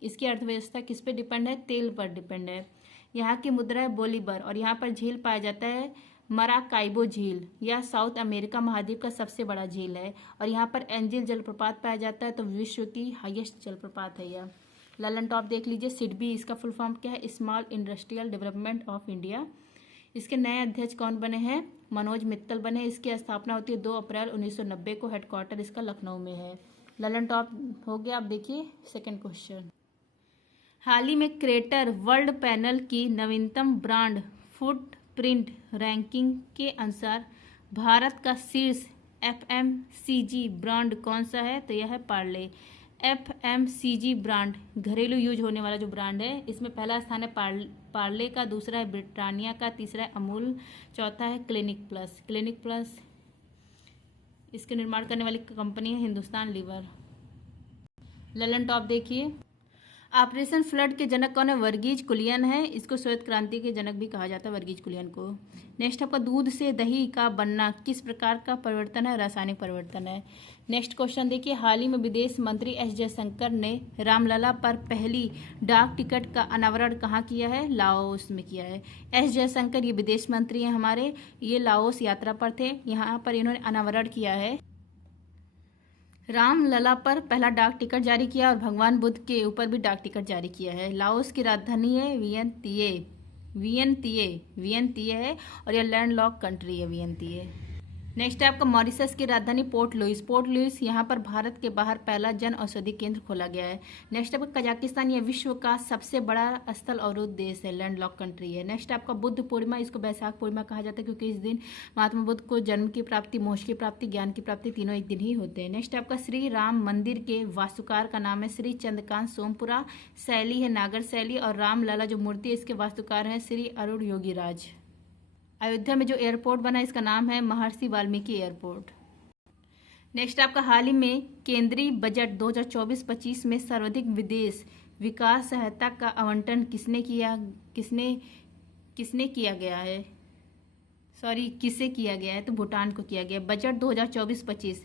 इसकी अर्थव्यवस्था किस पे डिपेंड है? तेल पर डिपेंड है। यहाँ की मुद्रा है बोलीवर। और यहाँ पर झील पाया जाता है मराकाइबो झील, यह साउथ अमेरिका महाद्वीप का सबसे बड़ा झील है। और यहाँ पर एंजिल जलप्रपात पाया जाता है, तो विश्व की हाईएस्ट जलप्रपात है यह। ललन टॉप देख लीजिए, सिडबी इसका फुल फॉर्म क्या है? Small industrial development of India. इसके नए अध्यक्ष कौन बने हैं? मनोज मित्तल बने। इसकी स्थापना होती है 2 अप्रैल 1990 को। हेडक्वार्टर इसका लखनऊ में है। ललन टॉप हो गया। अब देखिए सेकेंड क्वेश्चन, हाल ही में क्रेटर वर्ल्ड पैनल की नवीनतम ब्रांड फुटप्रिंट रैंकिंग के अनुसार भारत का शीर्ष FMCG ब्रांड कौन सा है? तो यह है पार्ले। FMCG ब्रांड घरेलू यूज होने वाला जो ब्रांड है, इसमें पहला स्थान है पार्ले का, दूसरा है ब्रिटानिया का, तीसरा है अमूल, चौथा है क्लिनिक प्लस। इसके निर्माण करने वाली कंपनी है हिंदुस्तान लीवर। ललन टॉप देखिए, ऑपरेशन फ्लड के जनक कौन है? वर्गीज कुलियन है। इसको श्वेत क्रांति के जनक भी कहा जाता है वर्गीज कुलियन को। नेक्स्ट आपका दूध से दही का बनना किस प्रकार का परिवर्तन है? रासायनिक परिवर्तन है। नेक्स्ट क्वेश्चन देखिए, हाल ही में विदेश मंत्री S जयशंकर ने रामलला पर पहली डाक टिकट का अनावरण कहाँ किया है? लाओस में किया है। S जयशंकर ये विदेश मंत्री हैं हमारे, ये लाओस यात्रा पर थे, यहाँ पर इन्होंने अनावरण किया है। रामलला पर पहला डाक टिकट जारी किया और भगवान बुद्ध के ऊपर भी डाक टिकट जारी किया है। लाओस की राजधानी है वियंतिये है और यह लैंडलॉक कंट्री है वियंतिये। नेक्स्ट है आपका मॉरिशस की राजधानी पोर्ट लुइस। पोर्ट लुइस यहाँ पर भारत के बाहर पहला जन औषधि केंद्र खोला गया है। नेक्स्ट आपका कजाकिस्तान, यह विश्व का सबसे बड़ा स्थल अवरोध देश है, लैंडलॉक कंट्री है। नेक्स्ट आपका बुद्ध पूर्णिमा, इसको बैसाख पूर्णिमा कहा जाता है क्योंकि इस दिन महात्मा बुद्ध को जन्म की प्राप्ति, मोक्ष की प्राप्ति, ज्ञान की प्राप्ति तीनों एक दिन ही होते हैं। नेक्स्ट आपका श्री राम मंदिर के वास्तुकार का नाम है श्री चंद्रकांत सोमपुरा। शैली है नागर शैली, और रामलला जो मूर्ति है इसके वास्तुकार हैं श्री अरुण योगीराज। अयोध्या में जो एयरपोर्ट बना इसका नाम है महर्षि वाल्मीकि एयरपोर्ट। नेक्स्ट आपका हाल ही में केंद्रीय बजट 2024-25 में सर्वाधिक विदेश विकास सहायता का आवंटन किसे किया गया है, तो भूटान को किया गया। बजट 2024-25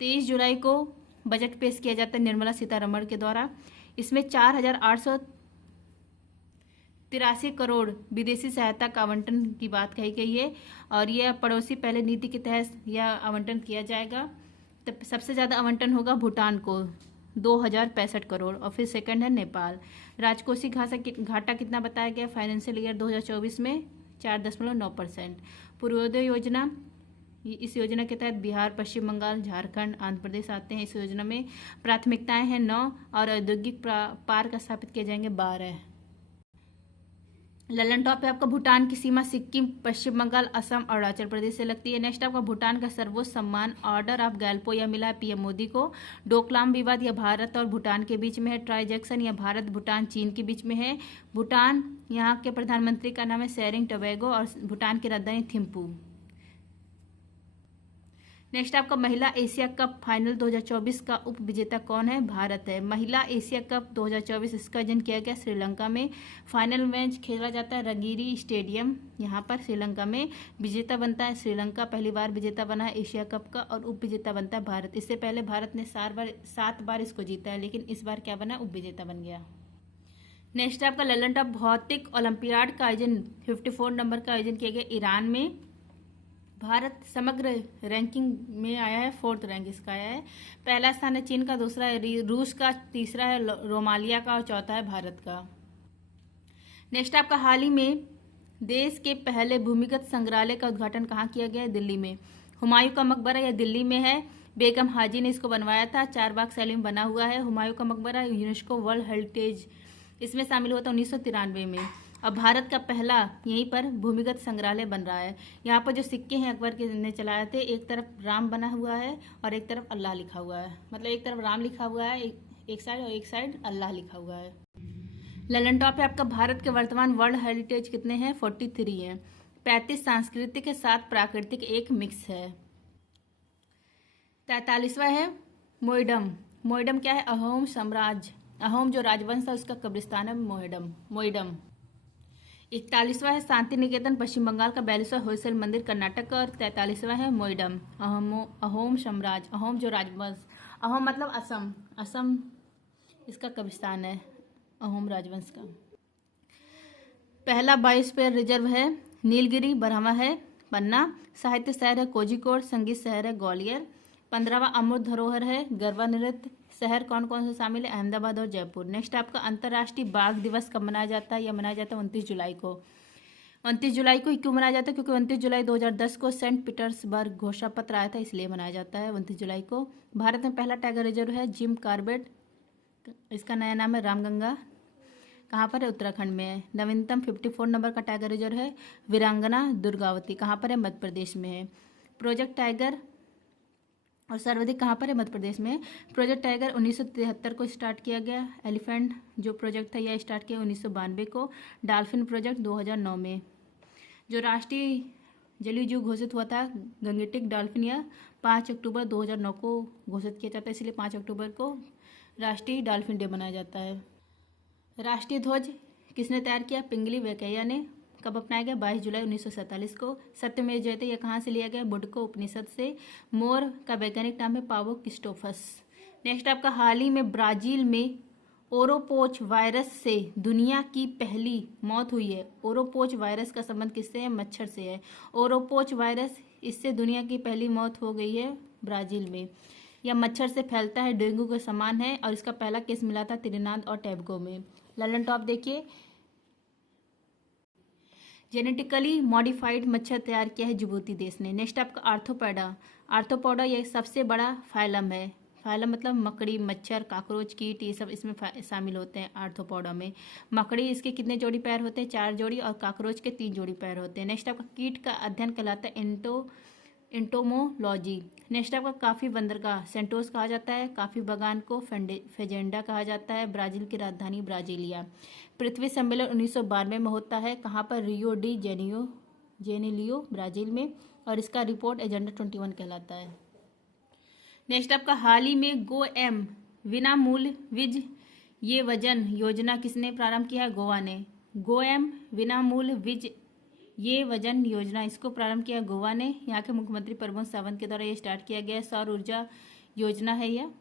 23 जुलाई को बजट पेश किया जाता है निर्मला सीतारमण के द्वारा। इसमें 4,883 करोड़ विदेशी सहायता का आवंटन की बात कही गई है, और यह पड़ोसी पहले नीति के तहत यह आवंटन किया जाएगा। तो सबसे ज़्यादा आवंटन होगा भूटान को 2,065 करोड़, और फिर सेकंड है नेपाल। राजकोषीय घाटा कितना बताया गया फाइनेंशियल ईयर 2024 में 4.9%। पूर्वोदय योजना, इस योजना के तहत बिहार, पश्चिम बंगाल, झारखंड, आंध्र प्रदेश आते हैं। इस योजना में प्राथमिकताएं हैं 9, और औद्योगिक पार्क स्थापित किए जाएंगे 12। ललन टॉप है आपका भूटान की सीमा सिक्किम, पश्चिम बंगाल, असम, अरुणाचल प्रदेश से लगती है। नेक्स्ट आपका भूटान का सर्वोच्च सम्मान ऑर्डर ऑफ गैल्पो यह मिला है पीएम मोदी को। डोकलाम विवाद यह भारत और भूटान के बीच में है। ट्रांजैक्शन यह भारत, भूटान, चीन के बीच में है। भूटान, यहाँ के प्रधानमंत्री का नाम है शेरिंग टोबैगो, और भूटान की राजधानी थिम्पू। नेक्स्ट आपका महिला एशिया कप फाइनल 2024 का उप विजेता कौन है? भारत है। महिला एशिया कप 2024 इसका आयोजन किया गया श्रीलंका में। फाइनल मैच खेला जाता है रंगीरी स्टेडियम, यहाँ पर श्रीलंका में। विजेता बनता है श्रीलंका, पहली बार विजेता बना है एशिया कप का, और उप विजेता बनता है भारत। इससे पहले भारत ने 7 बार इसको जीता है, लेकिन इस बार क्या बना? उप विजेता बन गया। नेक्स्ट आपका ललन टॉप भौतिक ओलंपियाड का आयोजन 54 नंबर का आयोजन किया गया ईरान में। भारत समग्र रैंकिंग में आया है, 4th रैंक इसका आया है। पहला स्थान है चीन का, दूसरा है रूस का, तीसरा है रोमालिया का, और चौथा है भारत का। नेक्स्ट आपका हाल ही में देश के पहले भूमिगत संग्रहालय का उद्घाटन कहाँ किया गया है? दिल्ली में। हुमायूं का मकबरा यह दिल्ली में है, बेगम हाजी ने इसको बनवाया था, चारबाग शैली में बना हुआ है। हुमायूं का मकबरा यूनेस्को वर्ल्ड हेरिटेज इसमें शामिल हुआ था 1993 में। अब भारत का पहला यहीं पर भूमिगत संग्रहालय बन रहा है। यहाँ पर जो सिक्के हैं अकबर के ने चलाए थे, एक तरफ राम बना हुआ है और एक तरफ अल्लाह लिखा हुआ है। मतलब एक तरफ राम लिखा हुआ है एक साइड, और एक साइड अल्लाह लिखा हुआ है। ललन टॉप है आपका भारत के वर्तमान वर्ल्ड हेरिटेज कितने हैं? 43 हैं। 35 सांस्कृतिक के साथ प्राकृतिक एक मिक्स है। 43वां है मोइडम। मोइडम क्या है? अहोम साम्राज्य, अहोम जो राजवंश था उसका कब्रिस्तान है मोइडम। 41वां है शांति निकेतन पश्चिम बंगाल का। 42वां होयसल मंदिर कर्नाटक का। और 43वां है मोइडम अहोम साम्राज्य, अहोम जो राजवंश, अहोम मतलब असम, असम इसका कब्रिस्तान है अहोम राजवंश का। पहला बायोस्फीयर रिजर्व है नीलगिरी, बरहमा है पन्ना। साहित्य शहर है कोझिकोड, संगीत शहर है ग्वालियर। 15वां अमृत धरोहर है गरबा नृत्य। शहर कौन कौन से शामिल है? अहमदाबाद और जयपुर। नेक्स्ट आपका अंतर्राष्ट्रीय बाघ दिवस कब मनाया जाता है? यह मनाया जाता है 29 जुलाई को। 29 जुलाई को क्यों मनाया जाता है? क्योंकि 29 जुलाई 2010 को सेंट पीटर्सबर्ग घोषणा पत्र आया था, इसलिए मनाया जाता है 29 जुलाई को। भारत में पहला टाइगर रिजर्व है जिम कॉर्बेट, इसका नया नाम है रामगंगा। कहाँ पर है? उत्तराखंड में है। नवीनतम 54 नंबर का टाइगर रिजर्व है वीरांगना दुर्गावती, कहाँ पर है? मध्य प्रदेश में है। प्रोजेक्ट टाइगर और सर्वाधिक कहाँ पर है? मध्य प्रदेश में। प्रोजेक्ट टाइगर 1973 को स्टार्ट किया गया। एलिफेंट जो प्रोजेक्ट था यह स्टार्ट किया 1992 को। डॉल्फिन प्रोजेक्ट 2009 में। जो राष्ट्रीय जलीय जीव घोषित हुआ था गंगेटिक डॉल्फिन, यह 5 अक्टूबर 2009 को घोषित किया जाता है, इसलिए 5 अक्टूबर को राष्ट्रीय डॉल्फिन डे मनाया जाता है। राष्ट्रीय ध्वज किसने तैयार किया? पिंगली वेंकैया ने। कब अपनाया गया? 22 जुलाई 1947 को। सत्यमेव जयते यह कहाँ से लिया गया? बुडको उपनिषद से। मोर का वैज्ञानिक नाम है पावो क्रिस्टोफस। नेक्स्ट आपका हाल ही में ब्राजील में ओरोपोच वायरस से दुनिया की पहली मौत हुई है। ओरोपोच वायरस का संबंध किससे है? मच्छर से है। ओरोपोच वायरस, इससे दुनिया की पहली मौत हो गई है ब्राजील में। यह मच्छर से फैलता है, डेंगू के समान है, और इसका पहला केस मिला था त्रिनाद और टैबगो में। ललन टॉप देखिए, जेनेटिकली मॉडिफाइड मच्छर तैयार किया है जिबूती देश ने। नेक्स्ट आपका आर्थ्रोपोडा। आर्थ्रोपोडा ये सबसे बड़ा फाइलम है। फाइलम मतलब मकड़ी, मच्छर, काकरोच, कीट, ये सब इसमें शामिल होते हैं आर्थ्रोपोडा में। मकड़ी इसके कितने जोड़ी पैर होते हैं? 4 जोड़ी, और काकरोच के 3 जोड़ी पैर होते हैं। नेक्स्ट आपका कीट का अध्ययन कहलाता है एंटोमोलॉजी। नेक्स्ट आपका काफ़ी बंदरगाह सेंटोस कहा जाता है। काफ़ी बागान को फेजेंडा कहा जाता है। ब्राज़ील की राजधानी ब्राजीलिया। पृथ्वी सम्मेलन 1992 में होता है। कहाँ पर? रियो डी जेनेलियो ब्राज़ील में। और इसका रिपोर्ट एजेंडा 21 कहलाता है। नेक्स्ट आपका हाल ही में GoM विनामूल्य विज ये वजन योजना किसने प्रारंभ किया है? गोवा ने। GoM विनामूल्य विज ये वजन योजना इसको प्रारंभ किया गोवा ने। यहाँ के मुख्यमंत्री प्रमोद सावंत के द्वारा ये स्टार्ट किया गया है। सौर ऊर्जा योजना है यह।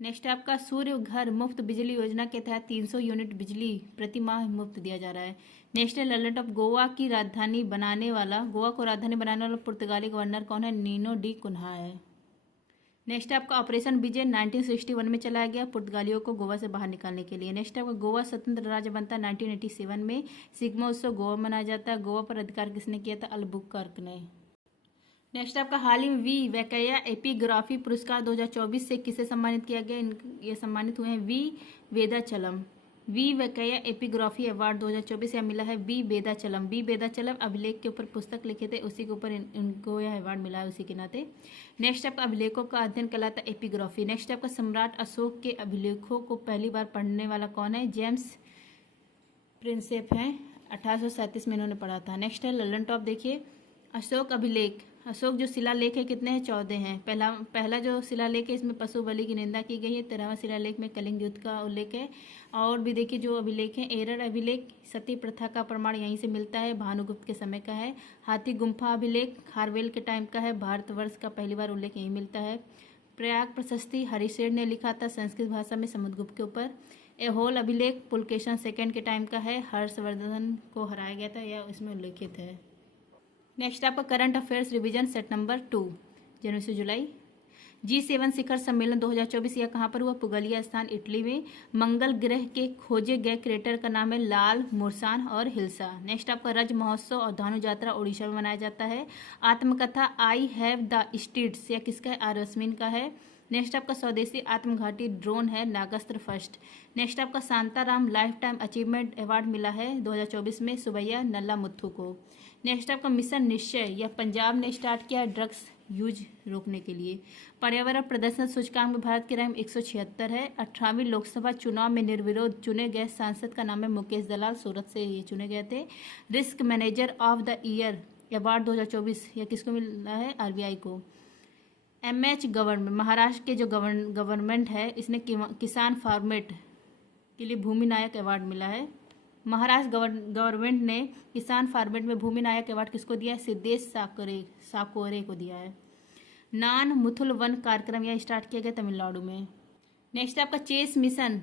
नेक्स्ट आपका सूर्य घर मुफ्त बिजली योजना के तहत 300 यूनिट बिजली प्रति माह मुफ्त दिया जा रहा है। नेशनल आइलैंड ऑफ गोवा की राजधानी बनाने वाला गोवा को राजधानी बनाने वाला पुर्तगाली गवर्नर कौन है? नीनो डी कुन्हा है। नेक्स्ट आपका ऑपरेशन विजय 1961 में चलाया गया पुर्तगालियों को गोवा से बाहर निकालने के लिए। नेक्स्ट आपका गोवा स्वतंत्र राज्य बनता है 1987 में। सिग्मा उत्सव गोवा मनाया जाता है। गोवा पर अधिकार किसने किया था? अल्बुकर्क ने। नेक्स्ट आपका हाल ही में वी वैंकैया एपिग्राफी पुरस्कार 2024 से किसे सम्मानित किया गया? ये सम्मानित हुए हैं V Vedachalam. V Venkaiah epigraphy award 2024 यह मिला है वी वेदाचलम। वी वेदाचलम अभिलेख के ऊपर पुस्तक लिखे थे, उसी के ऊपर इनको यह अवार्ड मिला है उसी के नाते। नेक्स्ट आपका अभिलेखों का अध्ययन कहलाता है एपिग्राफी। नेक्स्ट आपका सम्राट अशोक के अभिलेखों को पहली बार पढ़ने वाला कौन है? जेम्स प्रिंसेप हैं। 1837 में इन्होंने पढ़ा था। नेक्स्ट है ललन टॉप। देखिए अशोक अभिलेख। अशोक जो शिलालेख है कितने हैं? 14 हैं। पहला जो शिलालेख है इसमें पशु बलि की निंदा की गई है। 13वां शिलालेख में कलिंग युद्ध का उल्लेख है। और भी देखिए जो अभिलेख है एरर अभिलेख, सती प्रथा का प्रमाण यहीं से मिलता है, भानुगुप्त के समय का है। हाथी गुम्फा अभिलेख खारवेल के टाइम का है, भारतवर्ष का पहली बार उल्लेख यहीं मिलता है। प्रयाग प्रशस्ति हरिशेर ने लिखा था संस्कृत भाषा में समुद्रगुप्त के ऊपर। एहोल अभिलेख पुलकेशन सेकंड के टाइम का है, हर्षवर्धन को हराया गया था, यह इसमें उल्लेखित है। नेक्स्ट आपका current affairs revision set number 2 जनवरी से जुलाई। G7 शिखर सम्मेलन 2024 यह कहाँ पर हुआ? पुगलिया स्थान इटली में। मंगल ग्रह के खोजे गए क्रेटर का नाम है लाल, मुरसान और हिल्सा। नेक्स्ट आपका रज महोत्सव और धानु यात्रा उड़ीसा में मनाया जाता है। आत्मकथा आई हैव द स्टिट्स यह किसका है? आरस्मिन का है। नेक्स्ट आपका स्वदेशी आत्मघाती ड्रोन है नागास्त्र फर्स्ट। नेक्स्ट आपका Shantaram life time achievement award मिला है 2024 में सुबैया नल्ला मुथु को। नेक्स्ट आपका मिशन निश्चय यह पंजाब ने स्टार्ट किया ड्रग्स यूज रोकने के लिए। पर्यावरण प्रदर्शन सूचकांक में भारत की रैंक 176 है। 18वीं लोकसभा चुनाव में निर्विरोध चुने गए सांसद का नाम है मुकेश दलाल, सूरत से ये चुने गए थे। Risk manager of the year award 2024 यह किसको मिला है? RBI को। MH गवर्नमेंट महाराष्ट्र के जो गवर्नमेंट है इसने किसान फार्मेट के लिए भूमि नायक अवार्ड मिला है। महाराष्ट्र गवर्नमेंट ने किसान फार्मेट में भूमि नायक अवार्ड किसको दिया है? सिद्धेश साकोरे को दिया है। नान मुथुल वन कार्यक्रम यह स्टार्ट किया गया तमिलनाडु में। नेक्स्ट आपका चेस मिशन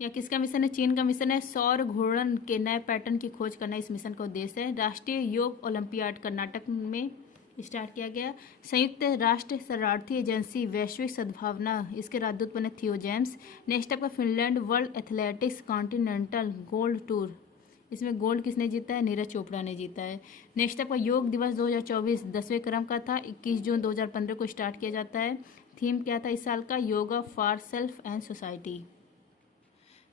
यह किसका मिशन है? चीन का मिशन है। सौर घूर्णन के नए पैटर्न की खोज करना इस मिशन का उद्देश्य है। राष्ट्रीय योग ओलंपियाड कर्नाटक में स्टार्ट किया गया। संयुक्त राष्ट्र शरणार्थी एजेंसी वैश्विक सद्भावना इसके राजदूत बने थियो जेम्स। नेक्स्ट आपका Finland world athletics continental gold tour इसमें गोल्ड किसने जीता है? नीरज चोपड़ा ने जीता है। नेक्स्ट आपका योग दिवस 2024 10वें क्रम का था। 21 जून 2015 को स्टार्ट किया जाता है। थीम क्या था इस साल का? Yoga for self and society.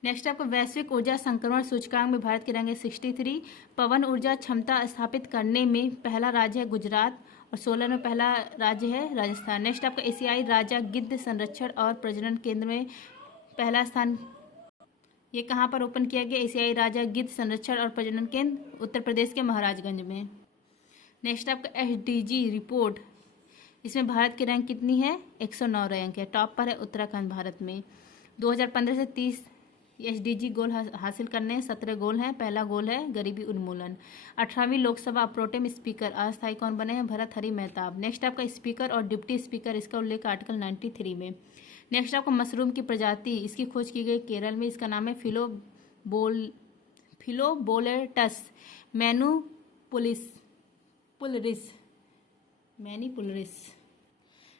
Next आपका वैश्विक ऊर्जा संक्रमण सूचकांक में भारत की रैंक है 63। पवन ऊर्जा क्षमता स्थापित करने में पहला राज्य है गुजरात और सोलर में पहला राज्य है राजस्थान। नेक्स्ट आपका एशियाई राजा गिद्ध संरक्षण और प्रजनन केंद्र में पहला स्थान ये कहाँ पर ओपन किया गया? एशियाई राजा गिद्ध संरक्षण और प्रजनन केंद्र उत्तर प्रदेश के महाराजगंज में। नेक्स्ट आपका SDG रिपोर्ट इसमें भारत की रैंक कितनी है? 109 रैंक है। टॉप पर है उत्तराखंड भारत में। 2015 से 30 SDG गोल हासिल करने हैं। 17 गोल हैं। पहला गोल है गरीबी उन्मूलन। 18वीं लोकसभा प्रोटेम स्पीकर अस्थायी कौन बने हैं? भरत हरि मेहताब। नेक्स्ट आपका स्पीकर और डिप्टी स्पीकर इसका उल्लेख आर्टिकल 93 में। नेक्स्ट आपका मशरूम की प्रजाति इसकी खोज की गई केरल में, इसका नाम है फिलोबोलेटस मैनीपुलरिस।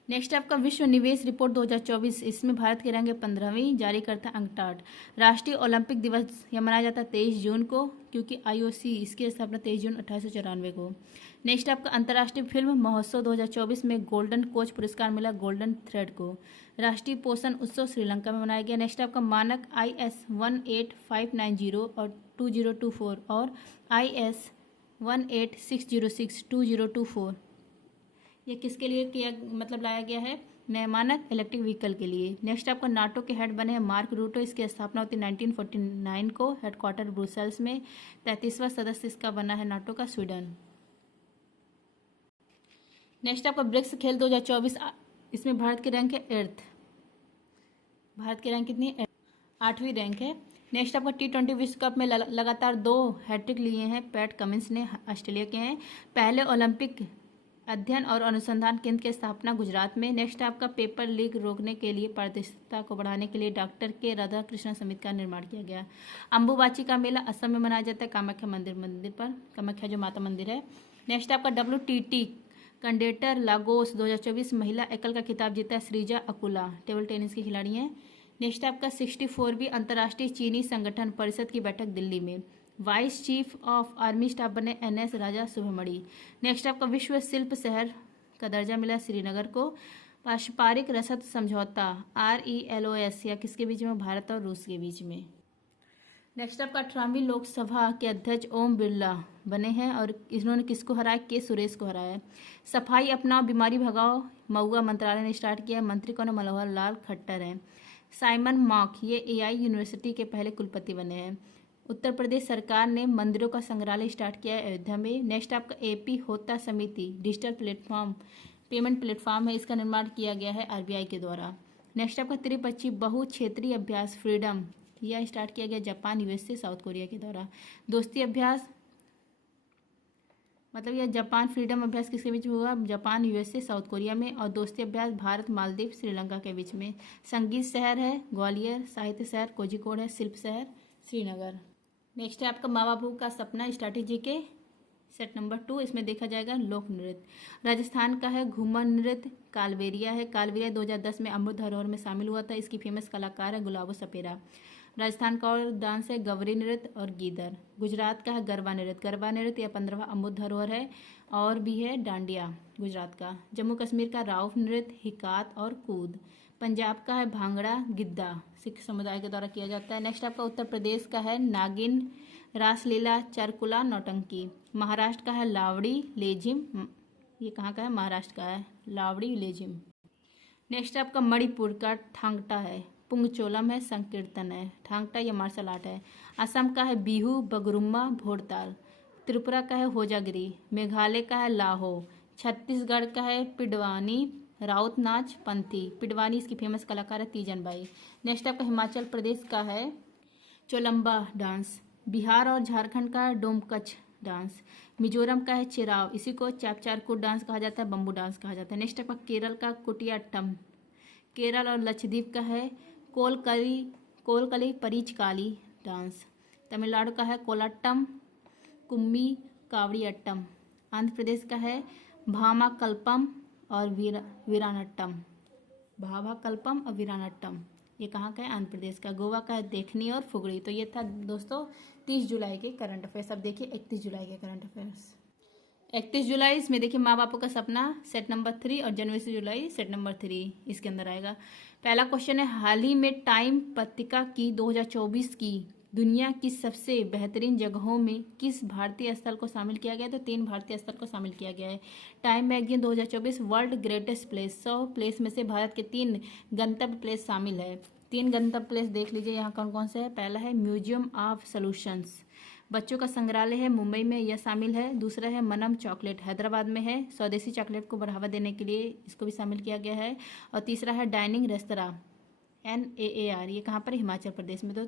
नेक्स्ट आपका विश्व निवेश रिपोर्ट 2024, इसमें भारत की रैंक 15वीं, जारी करता है अंकटाड। राष्ट्रीय ओलंपिक दिवस यह मनाया जाता है 23 जून को, क्योंकि IOC इसकी स्थापना 23 जून 1894 को। नेक्स्ट आपका अंतर्राष्ट्रीय फिल्म महोत्सव 2024 में गोल्डन कोच पुरस्कार मिला गोल्डन थ्रेड को। राष्ट्रीय पोषण उत्सव श्रीलंका में मनाया गया। नेक्स्ट आपका मानक IS 18590 और 2024 और IS 18606 2024 ये किसके लिए किया मतलब लाया गया है? नया मानक इलेक्ट्रिक व्हीकल के लिए। नेक्स्ट आपका नाटो के हेड बने हैं मार्क रूटो, इसकी स्थापना होती है 1949 को, हेडक्वार्टर ब्रुसेल्स में। 33वां सदस्य इसका बना है नाटो का स्वीडन। नेक्स्ट आपका ब्रिक्स खेल 2024, इसमें भारत की रैंक है 8th। भारत की रैंक कितनी है? 8वीं रैंक है। नेक्स्ट आपका T20 विश्व कप में लगातार 2 हैट्रिक लिए हैं पैट कमिंस ने, ऑस्ट्रेलिया के हैं। पहले ओलंपिक अध्ययन और अनुसंधान केंद्र की स्थापना गुजरात में। नेक्स्ट आपका पेपर लीक रोकने के लिए पारदर्शिता को बढ़ाने के लिए डॉक्टर के राधाकृष्ण समिति का निर्माण किया गया। अम्बुबाची का मेला असम में मनाया जाता है कामाख्या मंदिर पर, कामाख्या जो माता मंदिर है। नेक्स्ट आपका WTT कंडेटर लागोस 2024 महिला एकल का खिताब जीता है श्रीजा अकुला, टेबल टेनिस की खिलाड़ी हैं। नेक्स्ट आपका 64वीं अंतर्राष्ट्रीय चीनी संगठन परिषद की बैठक दिल्ली में। Vice chief of army staff बने NS राजा सुब्रमणी। नेक्स्ट आपका विश्व शिल्प शहर का दर्जा मिला श्रीनगर को। पारस्परिक रसद समझौता RELOS या किसके बीच में? भारत और रूस के बीच में। नेक्स्ट आपका 18वीं लोकसभा के अध्यक्ष ओम बिरला बने हैं और इन्होंने किसको हराया? के सुरेश को हराया। सफाई अपनाओ बीमारी भगाओ मऊआ मंत्रालय ने स्टार्ट किया, मंत्री कौन है? मनोहर लाल खट्टर हैं। साइमन मॉक ये AI यूनिवर्सिटी के पहले कुलपति बने हैं। उत्तर प्रदेश सरकार ने मंदिरों का संग्रहालय स्टार्ट किया है अयोध्या में। नेक्स्ट आपका AP होता समिति डिजिटल प्लेटफॉर्म पेमेंट प्लेटफॉर्म है, इसका निर्माण किया गया है RBI के द्वारा। नेक्स्ट आपका त्रिपक्षीय बहु क्षेत्रीय अभ्यास फ्रीडम यह स्टार्ट किया गया जापान, USA, साउथ कोरिया के द्वारा। दोस्ती अभ्यास मतलब यह जापान फ्रीडम अभ्यास किसके बीच में हुआ? जापान, USA, साउथ कोरिया में। और दोस्ती अभ्यास भारत, मालदीव, श्रीलंका के बीच में। संगीत शहर है ग्वालियर, साहित्य शहर कोझिकोड है, शिल्प शहर श्रीनगर। नेक्स्ट है आपका माँ बापू का सपना स्ट्रैटेजी के सेट नंबर 2, इसमें देखा जाएगा लोक नृत्य। राजस्थान का है घूमर नृत्य, कालबेरिया है। कालबेरिया 2010 में अमृत धरोहर में शामिल हुआ था, इसकी फेमस कलाकार है गुलाबो सपेरा। राजस्थान का और डांस है गवरी नृत्य और गीदर। गुजरात का है गरबा नृत्य, गरबा नृत्य या 15वां अमृत धरोहर है। और भी है डांडिया गुजरात का। जम्मू कश्मीर का राउफ नृत्य, हिकात और कूद। पंजाब का है भांगड़ा गिद्दा, सिख समुदाय के द्वारा किया जाता है। नेक्स्ट आपका उत्तर प्रदेश का है नागिन, रासलीला, चरकुला, नौटंकी। महाराष्ट्र का है लावड़ी लेझिम, ये कहाँ का है? महाराष्ट्र का है लावड़ी लेझिम। नेक्स्ट आपका मणिपुर का ठांगटा है, पुंगचोलम है, संकीर्तन है। ठांगटा ये मार्शल आर्ट है। असम का है बिहू, बगरुम्मा, भोरताल। त्रिपुरा का है होजागिरी। मेघालय का है लाहो। छत्तीसगढ़ का है पिडवानी, राउत नाच, पंथी। पिडवानी इसकी फेमस कलाकार है तीजन बाई। नेक्स्ट आपका हिमाचल प्रदेश का है चोलम्बा डांस। बिहार और झारखंड का डोमकच डांस। मिजोरम का है चिराव, इसी को चापचारकुट डांस कहा जाता है, बम्बू डांस कहा जाता है। नेक्स्ट आपका केरल का कुटियाट्टम। केरल और लक्षद्वीप का है कोलकली परिचकाली डांस। तमिलनाडु का है कोलाट्टम, कुम्मी, कावड़ियट्टम। आंध्र प्रदेश का है भामाकल्पम और वीरानट्टम। भाभाकल्पम और वीरानट्टम ये कहाँ का है? आंध्र प्रदेश का। गोवा का है देखनी और फुगड़ी। तो ये था दोस्तों 30 जुलाई के करंट अफेयर्स। अब देखिए 31 जुलाई के करंट अफेयर्स। 31 जुलाई इसमें देखिए माँ बापों का सपना सेट नंबर 3 और जनवरी से जुलाई सेट नंबर 3 इसके अंदर आएगा। पहला क्वेश्चन है हाल ही में टाइम पत्रिका की 2024 की दुनिया की सबसे बेहतरीन जगहों में किस भारतीय स्थल को शामिल किया गया है? तो 3 भारतीय स्थल को शामिल किया गया है। Time magazine 2024 world greatest place 100 place में से भारत के 3 गंतव्य प्लेस शामिल है। 3 गंतव्य प्लेस देख लीजिए यहाँ कौन कौन से है। पहला है म्यूजियम ऑफ सॉल्यूशंस, बच्चों का संग्रहालय है मुंबई में, यह शामिल है। दूसरा है मनम चॉकलेट, हैदराबाद में है, स्वदेशी चॉकलेट को बढ़ावा देने के लिए इसको भी शामिल किया गया है। और तीसरा है डाइनिंग रेस्तरां NAAR, ये कहाँ पर? हिमाचल प्रदेश में। तो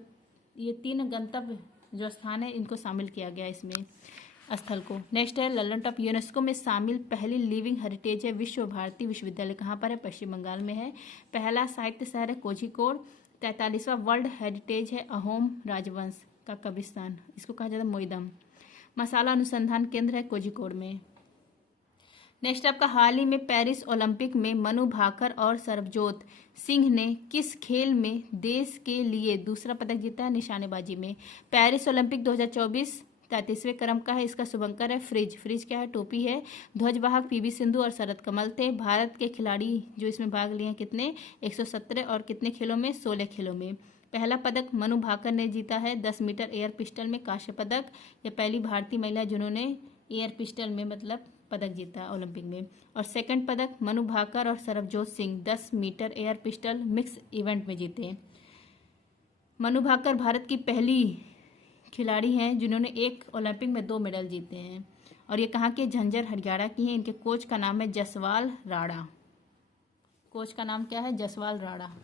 ये 3 गंतव्य जो स्थान है इनको शामिल किया गया इसमें स्थल को। नेक्स्ट है लल्लन टॉप यूनेस्को में शामिल पहली लिविंग हेरिटेज है विश्व भारती विश्वविद्यालय, कहाँ पर है? पश्चिम बंगाल में है। पहला साहित्य शहर है कोझिकोड। 43वां वर्ल्ड हेरिटेज है अहोम राजवंश का कब्रिस्तान, इसको कहा जाता है मोइदम। मसाला अनुसंधान केंद्र है कोझिकोड में। नेक्स्ट आपका हाल ही में पेरिस ओलंपिक में मनु भाकर और सरबजोत सिंह ने किस खेल में देश के लिए दूसरा पदक जीता है? निशानेबाजी में। पेरिस ओलंपिक 2024 33वें क्रम का है। इसका शुभंकर है फ्रिज। फ्रिज क्या है? टोपी है। ध्वजवाहक पीवी सिंधु और शरद कमल थे। भारत के खिलाड़ी जो इसमें भाग लिए हैं कितने? 117 और कितने खेलों में? 16 खेलों में। पहला पदक मनु भाकर ने जीता है 10 मीटर एयर पिस्टल में कांस्य पदक। यह पहली भारतीय महिला जिन्होंने एयर पिस्टल में मतलब पदक जीता ओलंपिक में। और सेकंड पदक मनु भाकर और Sarabjot Singh 10 metre air pistol mix event में जीते। मनु भाकर भारत की पहली खिलाड़ी हैं जिन्होंने एक ओलंपिक में 2 मेडल जीते हैं और ये कहाँ के? झज्जर हरियाणा की हैं। इनके कोच का नाम है जसवाल राणा। कोच का नाम क्या है? जसवाल राणा।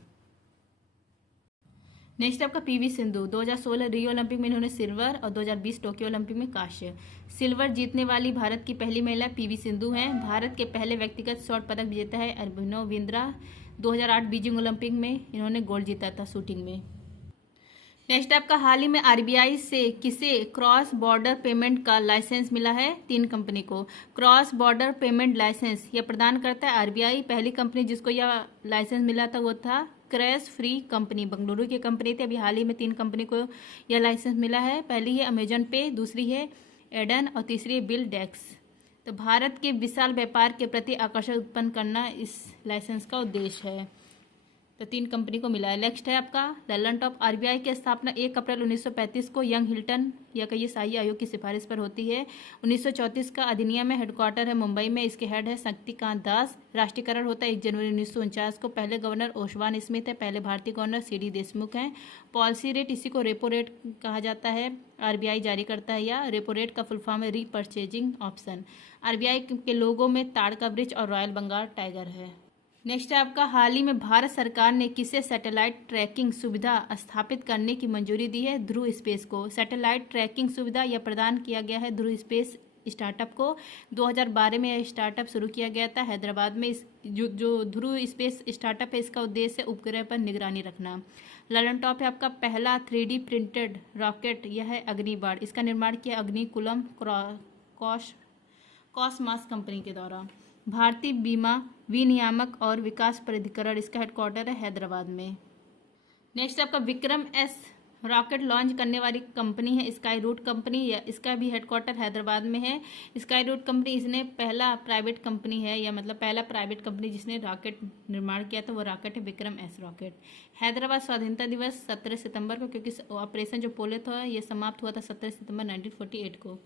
नेक्स्ट आपका पीवी सिंधु 2016 रियो ओलंपिक में इन्होंने सिल्वर और 2020 टोक्यो ओलंपिक में कांस्य। सिल्वर जीतने वाली भारत की पहली महिला पीवी सिंधु हैं। भारत के पहले व्यक्तिगत शॉट पदक विजेता है अभिनव बिंद्रा। 2008 बीजिंग ओलंपिक में इन्होंने गोल्ड जीता था शूटिंग में। नेक्स्ट आपका हाल ही में आरबीआई से किसे क्रॉस बॉर्डर पेमेंट का लाइसेंस मिला है? 3 कंपनी को। क्रॉस बॉर्डर पेमेंट लाइसेंस यह प्रदान करता है आरबीआई। पहली कंपनी जिसको यह लाइसेंस मिला था वो था क्रैश फ्री कंपनी, बेंगलुरु की कंपनी थी। अभी हाल ही में 3 कंपनी को यह लाइसेंस मिला है। पहली है अमेजन पे, दूसरी है एडन और तीसरी है बिल डेक्स। तो भारत के विशाल व्यापार के प्रति आकर्षण उत्पन्न करना इस लाइसेंस का उद्देश्य है। तो 3 कंपनी को मिला है। नेक्स्ट है आपका ललन टॉप। आरबीआई की स्थापना 1 अप्रैल 1935 को यंग हिल्टन या कहिए शाही आयोग की सिफारिश पर होती है। 1934 का अधिनियम है। हेडक्वार्टर है मुंबई में। इसके हेड है शक्तिकांत दास। राष्ट्रीयकरण होता है 1 जनवरी 1949 को। पहले गवर्नर ओशवान स्मिथ है। पहले भारतीय गवर्नर सीडी देशमुख हैं। पॉलिसी रेट इसी को रेपो रेट कहा जाता है। आरबीआई जारी करता है या रेपो रेट का फुल फॉर्म है रीपर्चेजिंग ऑप्शन। आरबीआई के लोगों में ताड़ का वृक्ष और रॉयल बंगाल टाइगर है। नेक्स्ट है आपका हाल ही में भारत सरकार ने किसे सैटेलाइट ट्रैकिंग सुविधा स्थापित करने की मंजूरी दी है? ध्रुव स्पेस को। सैटेलाइट ट्रैकिंग सुविधा यह प्रदान किया गया है ध्रुव स्पेस स्टार्टअप को। 2012 में यह स्टार्टअप शुरू किया गया था हैदराबाद में। इस जो ध्रुव स्पेस स्टार्टअप है इसका उद्देश्य है उपग्रह पर निगरानी रखना। ललन टॉप है आपका पहला 3D प्रिंटेड रॉकेट, यह है अग्निबाण। इसका निर्माण किया अग्निकुलम कॉसमास कंपनी के द्वारा। भारतीय बीमा विनियामक और विकास प्राधिकरण, इसका हेडक्वार्टर है हैदराबाद में। नेक्स्ट आपका विक्रम एस रॉकेट लॉन्च करने वाली कंपनी है स्काई रूट कंपनी। या इसका भी हेडक्वार्टर हैदराबाद में है। स्काई रूट कंपनी इसने पहला प्राइवेट कंपनी है या मतलब पहला प्राइवेट कंपनी जिसने रॉकेट निर्माण किया था वो रॉकेट है विक्रम एस रॉकेट। हैदराबाद स्वाधीनता दिवस 17 सितंबर को, क्योंकि ऑपरेशन जो पोलो था ये समाप्त हुआ था 17 सितंबर 1948 को।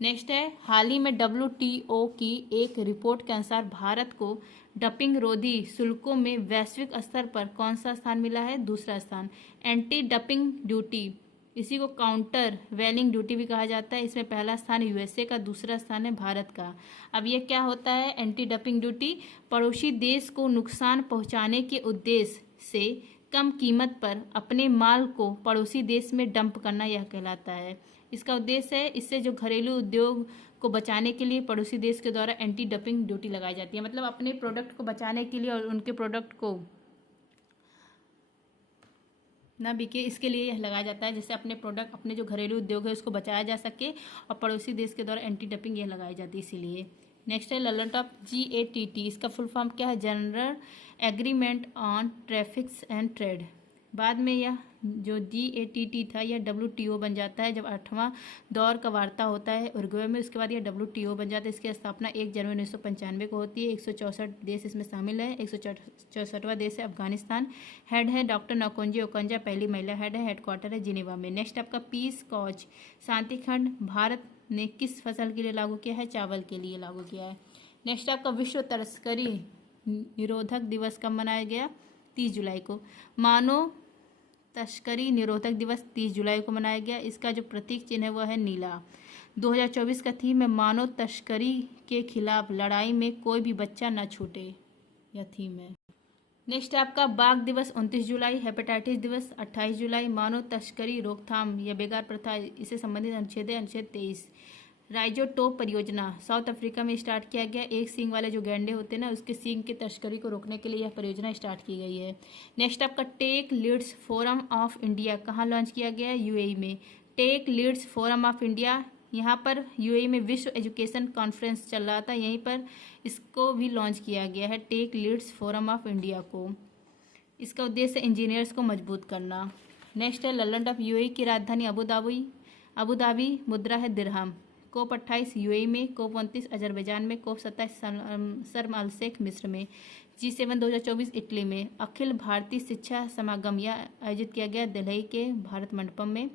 नेक्स्ट है हाल ही में WTO की एक रिपोर्ट के अनुसार भारत को डंपिंग रोधी शुल्कों में वैश्विक स्तर पर कौन सा स्थान मिला है? दूसरा स्थान। एंटी डंपिंग ड्यूटी इसी को काउंटर वेलिंग ड्यूटी भी कहा जाता है। इसमें पहला स्थान यूएसए का, दूसरा स्थान है भारत का। अब ये क्या होता है? एंटी डंपिंग ड्यूटी पड़ोसी देश को नुकसान पहुंचाने के उद्देश्य से कम कीमत पर अपने माल को पड़ोसी देश में डंप करना यह कहलाता है। इसका उद्देश्य है इससे जो घरेलू उद्योग को बचाने के लिए पड़ोसी देश के द्वारा एंटी डंपिंग ड्यूटी लगाई जाती है। मतलब अपने प्रोडक्ट को बचाने के लिए और उनके प्रोडक्ट को ना बिके इसके लिए यह लगाया जाता है, जिससे अपने प्रोडक्ट अपने जो घरेलू उद्योग है उसको बचाया जा सके और पड़ोसी देश के द्वारा एंटी डंपिंग यह लगाई जाती है इसीलिए। नेक्स्ट है ललन टॉप GATT। इसका फुल फॉर्म क्या है? General agreement on traffics and trade. बाद में यह जो GATT था यह WTO बन जाता है जब 8वां दौर का वार्ता होता है उरुग्वे में। उसके बाद यह WTO बन जाता है। इसकी स्थापना 1 जनवरी 1995 को होती है। 164 देश इसमें शामिल है। 164वां देश है अफगानिस्तान। हेड है डॉक्टर नौकोंजी ओकंजा, पहली महिला हेड है। हेडक्वार्टर है जिनेवा में। नेक्स्ट आपका पीस कॉज शांति खंड भारत ने किस फसल के लिए लागू किया है? चावल के लिए लागू किया है। नेक्स्ट आपका विश्व तस्करी निरोधक दिवस कब मनाया गया? 30 जुलाई को। मानव तस्करी निरोधक दिवस 30 जुलाई को मनाया गया। इसका जो प्रतीक चिन्ह है वह है नीला। 2024 का थीम है मानव तस्करी के खिलाफ लड़ाई में कोई भी बच्चा न छूटे, यह थीम है। नेक्स्ट आपका बाघ दिवस 29 जुलाई। हेपेटाइटिस दिवस 28 जुलाई। मानव तस्करी रोकथाम या बेगार प्रथा इससे संबंधित अनुच्छेद है अनुच्छेद 23। राइजोटोप परियोजना साउथ अफ्रीका में स्टार्ट किया गया। एक सींग वाले जो गैंडे होते हैं ना उसके सींग की तस्करी को रोकने के लिए यह परियोजना स्टार्ट की गई है। नेक्स्ट आपका tech leads forum of India कहाँ लॉन्च किया गया है? UAE में। Tech leads forum of India यहाँ पर यूएई में विश्व एजुकेशन कॉन्फ्रेंस चल रहा था, यहीं पर इसको भी लॉन्च किया गया है, tech leads forum of India को। इसका उद्देश्य इंजीनियर्स को मजबूत करना। नेक्स्ट है लल्लैंड ऑफ यूएई की राजधानी अबू धाबी, मुद्रा है दिरहम। COP 28 यूएई में, COP 29 अजरबैजान में, COP 27 शर्म अल शेख मिस्र में, G7 2024 इटली में। अखिल भारतीय शिक्षा समागम यह आयोजित किया गया दिल्ली के भारत मंडपम में।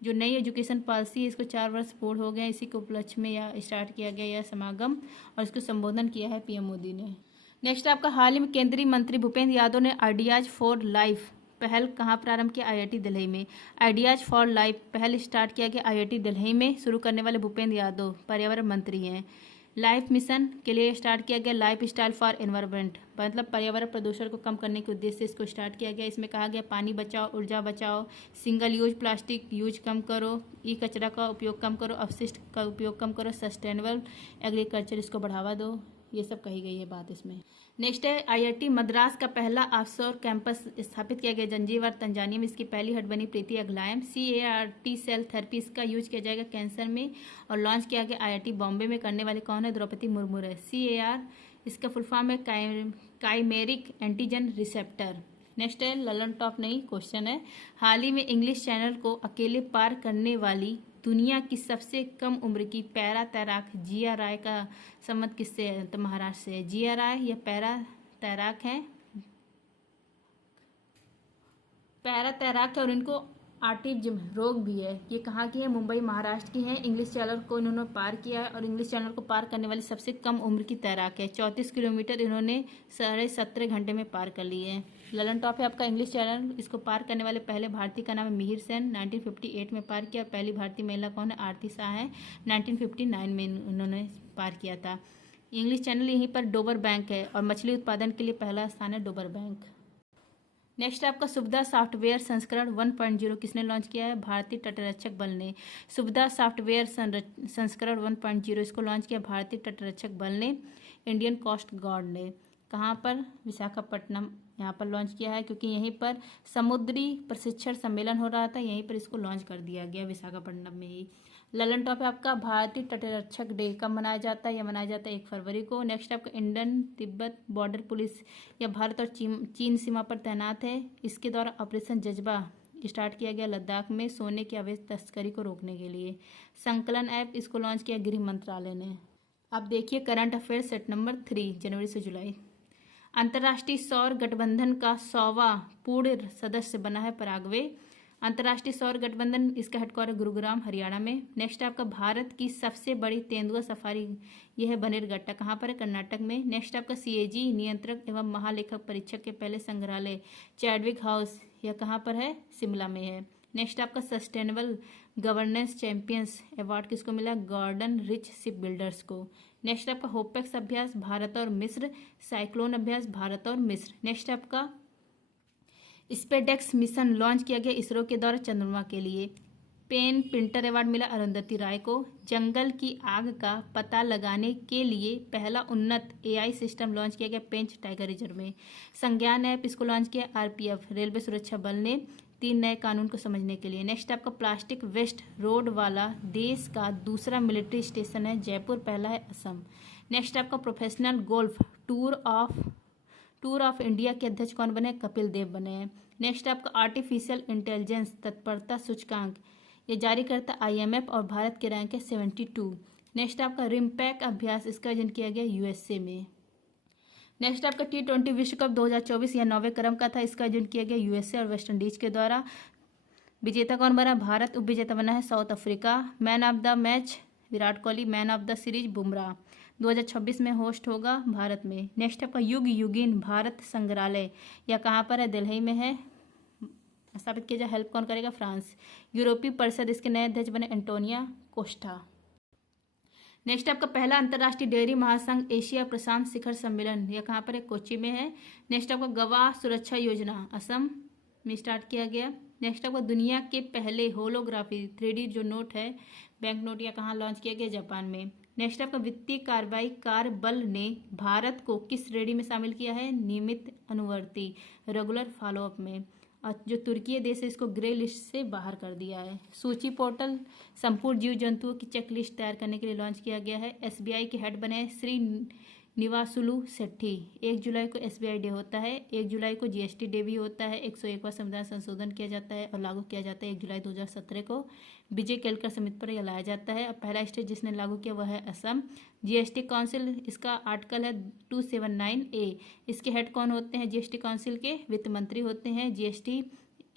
जो नई एजुकेशन पॉलिसी है इसको 4 वर्ष पूर्ण हो गए, इसी के उपलक्ष्य में यह स्टार्ट किया गया यह समागम, और इसको संबोधन किया है पीएम मोदी ने। नेक्स्ट आपका हाल ही में केंद्रीय मंत्री भूपेंद्र यादव ने आइडियाज फॉर लाइफ पहल कहाँ प्रारंभ किया? आईआईटी दिल्ली में। आइडियाज फॉर लाइफ पहल स्टार्ट किया गया आईआईटी दिल्ली में। शुरू करने वाले भूपेंद्र यादव पर्यावरण मंत्री हैं। लाइफ मिशन के लिए स्टार्ट किया गया लाइफ स्टाइल फॉर एनवायरमेंट, मतलब पर्यावरण प्रदूषण को कम करने के उद्देश्य से इसको स्टार्ट किया गया। इसमें कहा गया पानी बचाओ, ऊर्जा बचाओ, सिंगल यूज प्लास्टिक यूज कम करो, ई कचरा का उपयोग कम करो, अपशिष्ट का उपयोग कम करो, सस्टेनेबल एग्रीकल्चर इसको बढ़ावा दो, ये सब कही गई है बात इसमें। नेक्स्ट है आईआईटी मद्रास का पहला ऑफशोर कैंपस स्थापित किया गया जंजीबार तंजानिया में। इसकी पहली हट बनी प्रीति अग्लायम। CAR-T सेल थेरेपी इसका यूज किया जाएगा कैंसर में, और लॉन्च किया गया आईआईटी बॉम्बे में। करने वाले कौन है? द्रौपदी मुर्मू है। CAR इसका फुल फॉर्म है काइमेरिक एंटीजन रिसेप्टर। नेक्स्ट है ललन टॉप नई क्वेश्चन है, हाल ही में इंग्लिश चैनल को अकेले पार करने वाली दुनिया की सबसे कम उम्र की पैरा तैराक जिया राय का संबंध किससे है? तो महाराष्ट्र से है। जिया राय यह पैरा तैराक है और इनको ऑटिज्म रोग भी है। ये कहाँ की है? मुंबई महाराष्ट्र की है। इंग्लिश चैनल को इन्होंने पार किया है और इंग्लिश चैनल को पार करने वाली सबसे कम उम्र की तैराक है। 34 किलोमीटर इन्होंने 17.5 घंटे में पार कर लिए हैं। ललन टॉप है आपका इंग्लिश चैनल। इसको पार करने वाले पहले भारतीय का नाम है मिहिर सेन, 1958 में पार किया। और पहली भारतीय महिला कौन है? आरती शाह है, 1959 में उन्होंने पार किया था। इंग्लिश चैनल यहीं पर डोबर बैंक है और मछली उत्पादन के लिए पहला स्थान है डोबर बैंक। नेक्स्ट आपका सुविधा सॉफ्टवेयर संस्करण 1.0 किसने लॉन्च किया है? भारतीय तटरक्षक बल ने। सुविधा सॉफ्टवेयर संस्करण 1.0 इसको लॉन्च किया भारतीय तटरक्षक बल ने, इंडियन कोस्ट गार्ड ने। कहाँ पर? विशाखापट्टनम यहाँ पर लॉन्च किया है, क्योंकि यहीं पर समुद्री प्रशिक्षण सम्मेलन हो रहा था, यहीं पर इसको लॉन्च कर दिया गया विशाखापट्टनम में ही। ललन टॉप है आपका भारतीय तटरक्षक डे कब मनाया जाता है? यह मनाया जाता है 1 फरवरी को। नेक्स्ट आपका इंडियन तिब्बत बॉर्डर पुलिस यह भारत और चीन सीमा पर तैनात है। इसके द्वारा ऑपरेशन जज्बा स्टार्ट किया गया लद्दाख में सोने की अवैध तस्करी को रोकने के लिए। संकलन ऐप इसको लॉन्च किया गृह मंत्रालय ने। अब देखिए करंट अफेयर सेट नंबर 3 जनवरी से जुलाई। अंतर्राष्ट्रीय सौर गठबंधन का 100वां पूर्ण सदस्य बना है पराग्वे। अंतर्राष्ट्रीय सौर गठबंधन इसका हेडक्वार्टर गुरुग्राम हरियाणा में। नेक्स्ट आपका भारत की सबसे बड़ी तेंदुआ सफारी यह है बनेरघट्टा, कहाँ पर है? कर्नाटक में। नेक्स्ट आपका CAG नियंत्रक एवं महालेखक परीक्षक के पहले संग्रहालय चैडविक हाउस यह कहाँ पर है? शिमला में है। नेक्स्ट आपका सस्टेनेबल गवर्नेंस चैंपियंस अवार्ड किसको मिला? गॉर्डन रिच शिप बिल्डर्स को। नेक्स्ट आपका होपेक्स अभ्यास भारत और मिस्र, साइक्लोन अभ्यास भारत और मिस्र। नेक्स्ट आपका स्पेडेक्स मिशन लॉन्च किया गया इसरो के द्वारा चंद्रमा के लिए। पेन प्रिंटर अवार्ड मिला अरुंधति राय को। जंगल की आग का पता लगाने के लिए पहला उन्नत AI सिस्टम लॉन्च किया गया पेंच टाइगर रिजर्व में। संज्ञान ऐप इसको लॉन्च किया RPF रेलवे सुरक्षा बल ने 3 नए कानून को समझने के लिए। नेक्स्ट आपका प्लास्टिक वेस्ट रोड वाला देश का दूसरा मिलिट्री स्टेशन है जयपुर, पहला है असम। नेक्स्ट आपका professional golf tour of India के अध्यक्ष कौन बने? कपिल देव बने हैं। नेक्स्ट आपका आर्टिफिशियल इंटेलिजेंस तत्परता सूचकांक ये जारी करता IMF और भारत के रैंक है 72। नेक्स्ट आपका रिमपैक अभ्यास इसका आयोजन किया गया USA में। नेक्स्ट आपका T20 विश्व कप 2024 यह 9वें क्रम का था, इसका आयोजन किया गया USA और वेस्ट इंडीज के द्वारा। विजेता कौन बना? भारत। उपविजेता बना है south Africa. Man of the match Virat Kohli, man of the series Bumrah. 2026 में होस्ट होगा भारत में। नेक्स्ट आपका युग युगीन भारत संग्रहालय यह कहाँ पर है? दिल्ली में है। स्थापित किया जाए, हेल्प कौन करेगा? फ्रांस। यूरोपीय परिषद इसके नए अध्यक्ष बने एंटोनिया कोस्टा। नेक्स्ट आपका पहला अंतर्राष्ट्रीय डेयरी महासंघ एशिया प्रशांत शिखर सम्मेलन यह कहाँ पर है? कोच्चि में है। नेक्स्ट आपका गवाह सुरक्षा योजना असम में स्टार्ट किया गया। नेक्स्ट आपका दुनिया के पहले होलोग्राफी 3D जो नोट है बैंक नोट या कहाँ लॉन्च किया गया? जापान में। नेक्स्ट आपका वित्तीय कार्रवाई कार्य बल ने भारत को किस श्रेणी में शामिल किया है? नियमित अनुवर्ती रेगुलर फॉलोअप में। और जो तुर्की देश है इसको ग्रे लिस्ट से बाहर कर दिया है। सूची पोर्टल संपूर्ण जीव जंतुओं की चेकलिस्ट तैयार करने के लिए लॉन्च किया गया है। एसबीआई के हेड बने श्री निवासुलु शेट्टी। 1 जुलाई को एसबीआई डे होता है। 1 जुलाई को जीएसटी डे भी होता है। 101वां संविधान संशोधन किया जाता है और लागू किया जाता है 1 जुलाई 2017 को। विजय केलकर समिति पर यह लाया जाता है और पहला स्टेट जिसने लागू किया वह है असम। जीएसटी काउंसिल, इसका आर्टिकल है 279A। इसके हेड कौन होते हैं? जीएसटी काउंसिल के वित्त मंत्री होते हैं। जीएसटी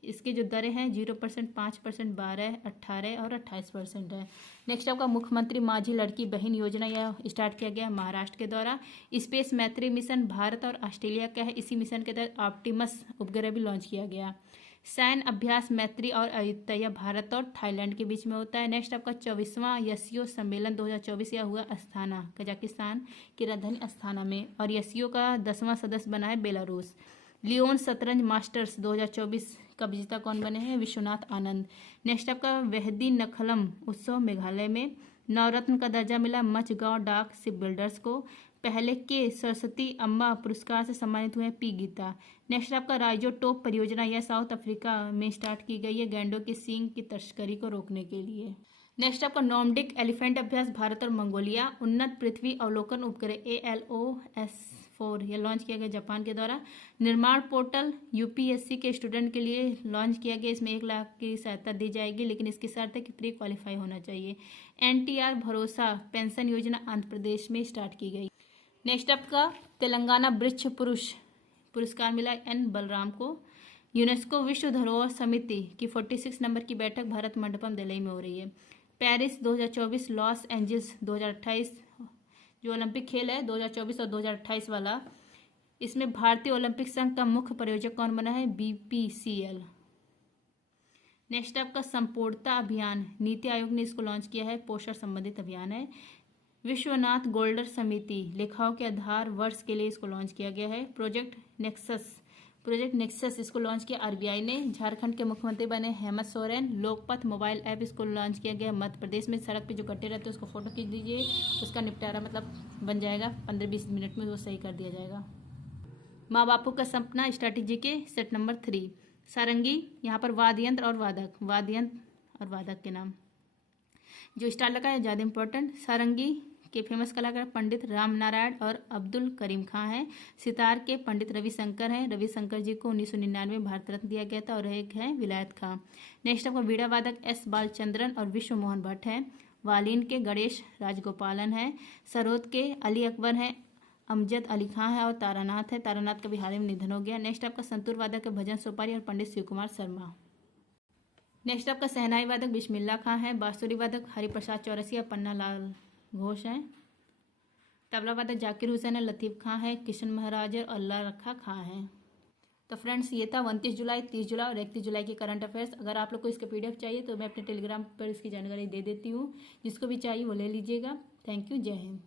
इसके जो दरें हैं 0%, 5%, 12%, 18% और 28% है। नेक्स्ट आपका मुख्यमंत्री माझी लड़की बहन योजना, यह स्टार्ट किया गया महाराष्ट्र के द्वारा। स्पेस मैत्री मिशन भारत और ऑस्ट्रेलिया का है। इसी मिशन के तहत ऑप्टिमस उपग्रह भी लॉन्च किया गया। सैन्य अभ्यास मैत्री और अयुत्या यह भारत और थाईलैंड के बीच में होता है। नेक्स्ट आपका 24वां एससीओ सम्मेलन 2024 यह हुआ अस्थाना, कजाकिस्तान की राजधानी अस्थाना में। और एससीओ का 10वां सदस्य बना है बेलारूस। लियोन शतरंज मास्टर्स 2024 का विजेता कौन बने हैं? विश्वनाथ आनंद। नेक्स्ट आपका वेहदी नखलम उत्सव मेघालय में। नवरत्न का दर्जा मिला मचगांव डाक शिप बिल्डर्स को। पहले के सरस्वती अम्मा पुरस्कार से सम्मानित हुए पी गीता। नेक्स्ट आपका राइजो टोप परियोजना यह साउथ अफ्रीका में स्टार्ट की गई है गैंडों के सींग की तस्करी को रोकने के लिए। नेक्स्ट आपका नॉर्डिक एलिफेंट अभ्यास भारत और मंगोलिया। उन्नत पृथ्वी अवलोकन उपग्रह ALOS-4 यह लॉन्च किया गया जापान के द्वारा। निर्माण पोर्टल यूपीएससी के स्टूडेंट के लिए लॉन्च किया गया। इसमें 1 लाख की सहायता दी जाएगी, लेकिन इसकी शर्त है कि प्री क्वालिफाई होना चाहिए। NTR भरोसा पेंशन योजना आंध्र प्रदेश में स्टार्ट की गई। नेक्स्ट आपका तेलंगाना वृक्ष पुरुष पुरस्कार मिला N बलराम को। यूनेस्को विश्व धरोहर समिति की 46 नंबर की बैठक भारत मंडपम दिल्ली में हो रही है। पेरिस 2024, लॉस एंजल्स 2028 जो ओलंपिक खेल है 2024 और 2028 वाला, इसमें भारतीय ओलंपिक संघ का मुख्य प्रायोजक कौन बना है? BPCL। नेक्स्ट आपका संपूर्णता अभियान, नीति आयोग ने इसको लॉन्च किया है, पोषण संबंधित अभियान है। विश्वनाथ गोल्डर समिति लेखाओं के आधार वर्ष के लिए इसको लॉन्च किया गया है। प्रोजेक्ट नेक्सस इसको लॉन्च किया आरबीआई ने। झारखंड के मुख्यमंत्री बने हेमंत सोरेन। लोकपथ मोबाइल ऐप इसको लॉन्च किया गया मध्य प्रदेश में। सड़क पे जो गड्ढे रहते हैं उसको फोटो खींच दीजिए, उसका निपटारा मतलब बन जाएगा 15-20 मिनट में, वो सही कर दिया जाएगा। माँ बापू का सपना स्ट्रैटेजी के सेट नंबर 3। सारंगी, यहाँ पर वाद्य यंत्र और वादक के नाम जो स्टार लगा है ज़्यादा इंपॉर्टेंट। सारंगी के फेमस कलाकार पंडित राम नारायण और अब्दुल करीम खां हैं। सितार के पंडित रविशंकर हैं। रविशंकर जी को 1999 में भारत रत्न दिया गया था। और एक है विलायत खां। नेक्स्ट आपका वीणा वादक S बालचंद्रन और विश्व मोहन भट्ट हैं। वालिन के गणेश राजगोपालन हैं। सरोद के अली अकबर हैं। अमजद अली खां है और तारानाथ है। तारानाथ का भी हाल ही में निधन हो गया। नेक्स्ट आपका संतूर वादक है भजन सोपारी और पंडित शिव कुमार शर्मा। नेक्स्ट आपका सहनाई वादक बिस्मिल्ला खां है। बांसुरी वादक हरिप्रसाद चौरसिया, पन्ना लाल घोष हैं। तबला वादक जाकिर हुसैन है। लतीफ खां है। किशन महाराज और अल्लाह रखा खां हैं। तो फ्रेंड्स ये था 29 जुलाई, 30 जुलाई और 31 जुलाई के करंट अफेयर्स। अगर आप लोग को इसका PDF चाहिए तो मैं अपने टेलीग्राम पर इसकी जानकारी दे देती हूँ। जिसको भी चाहिए वो ले लीजिएगा। Thank you. जय हिंद।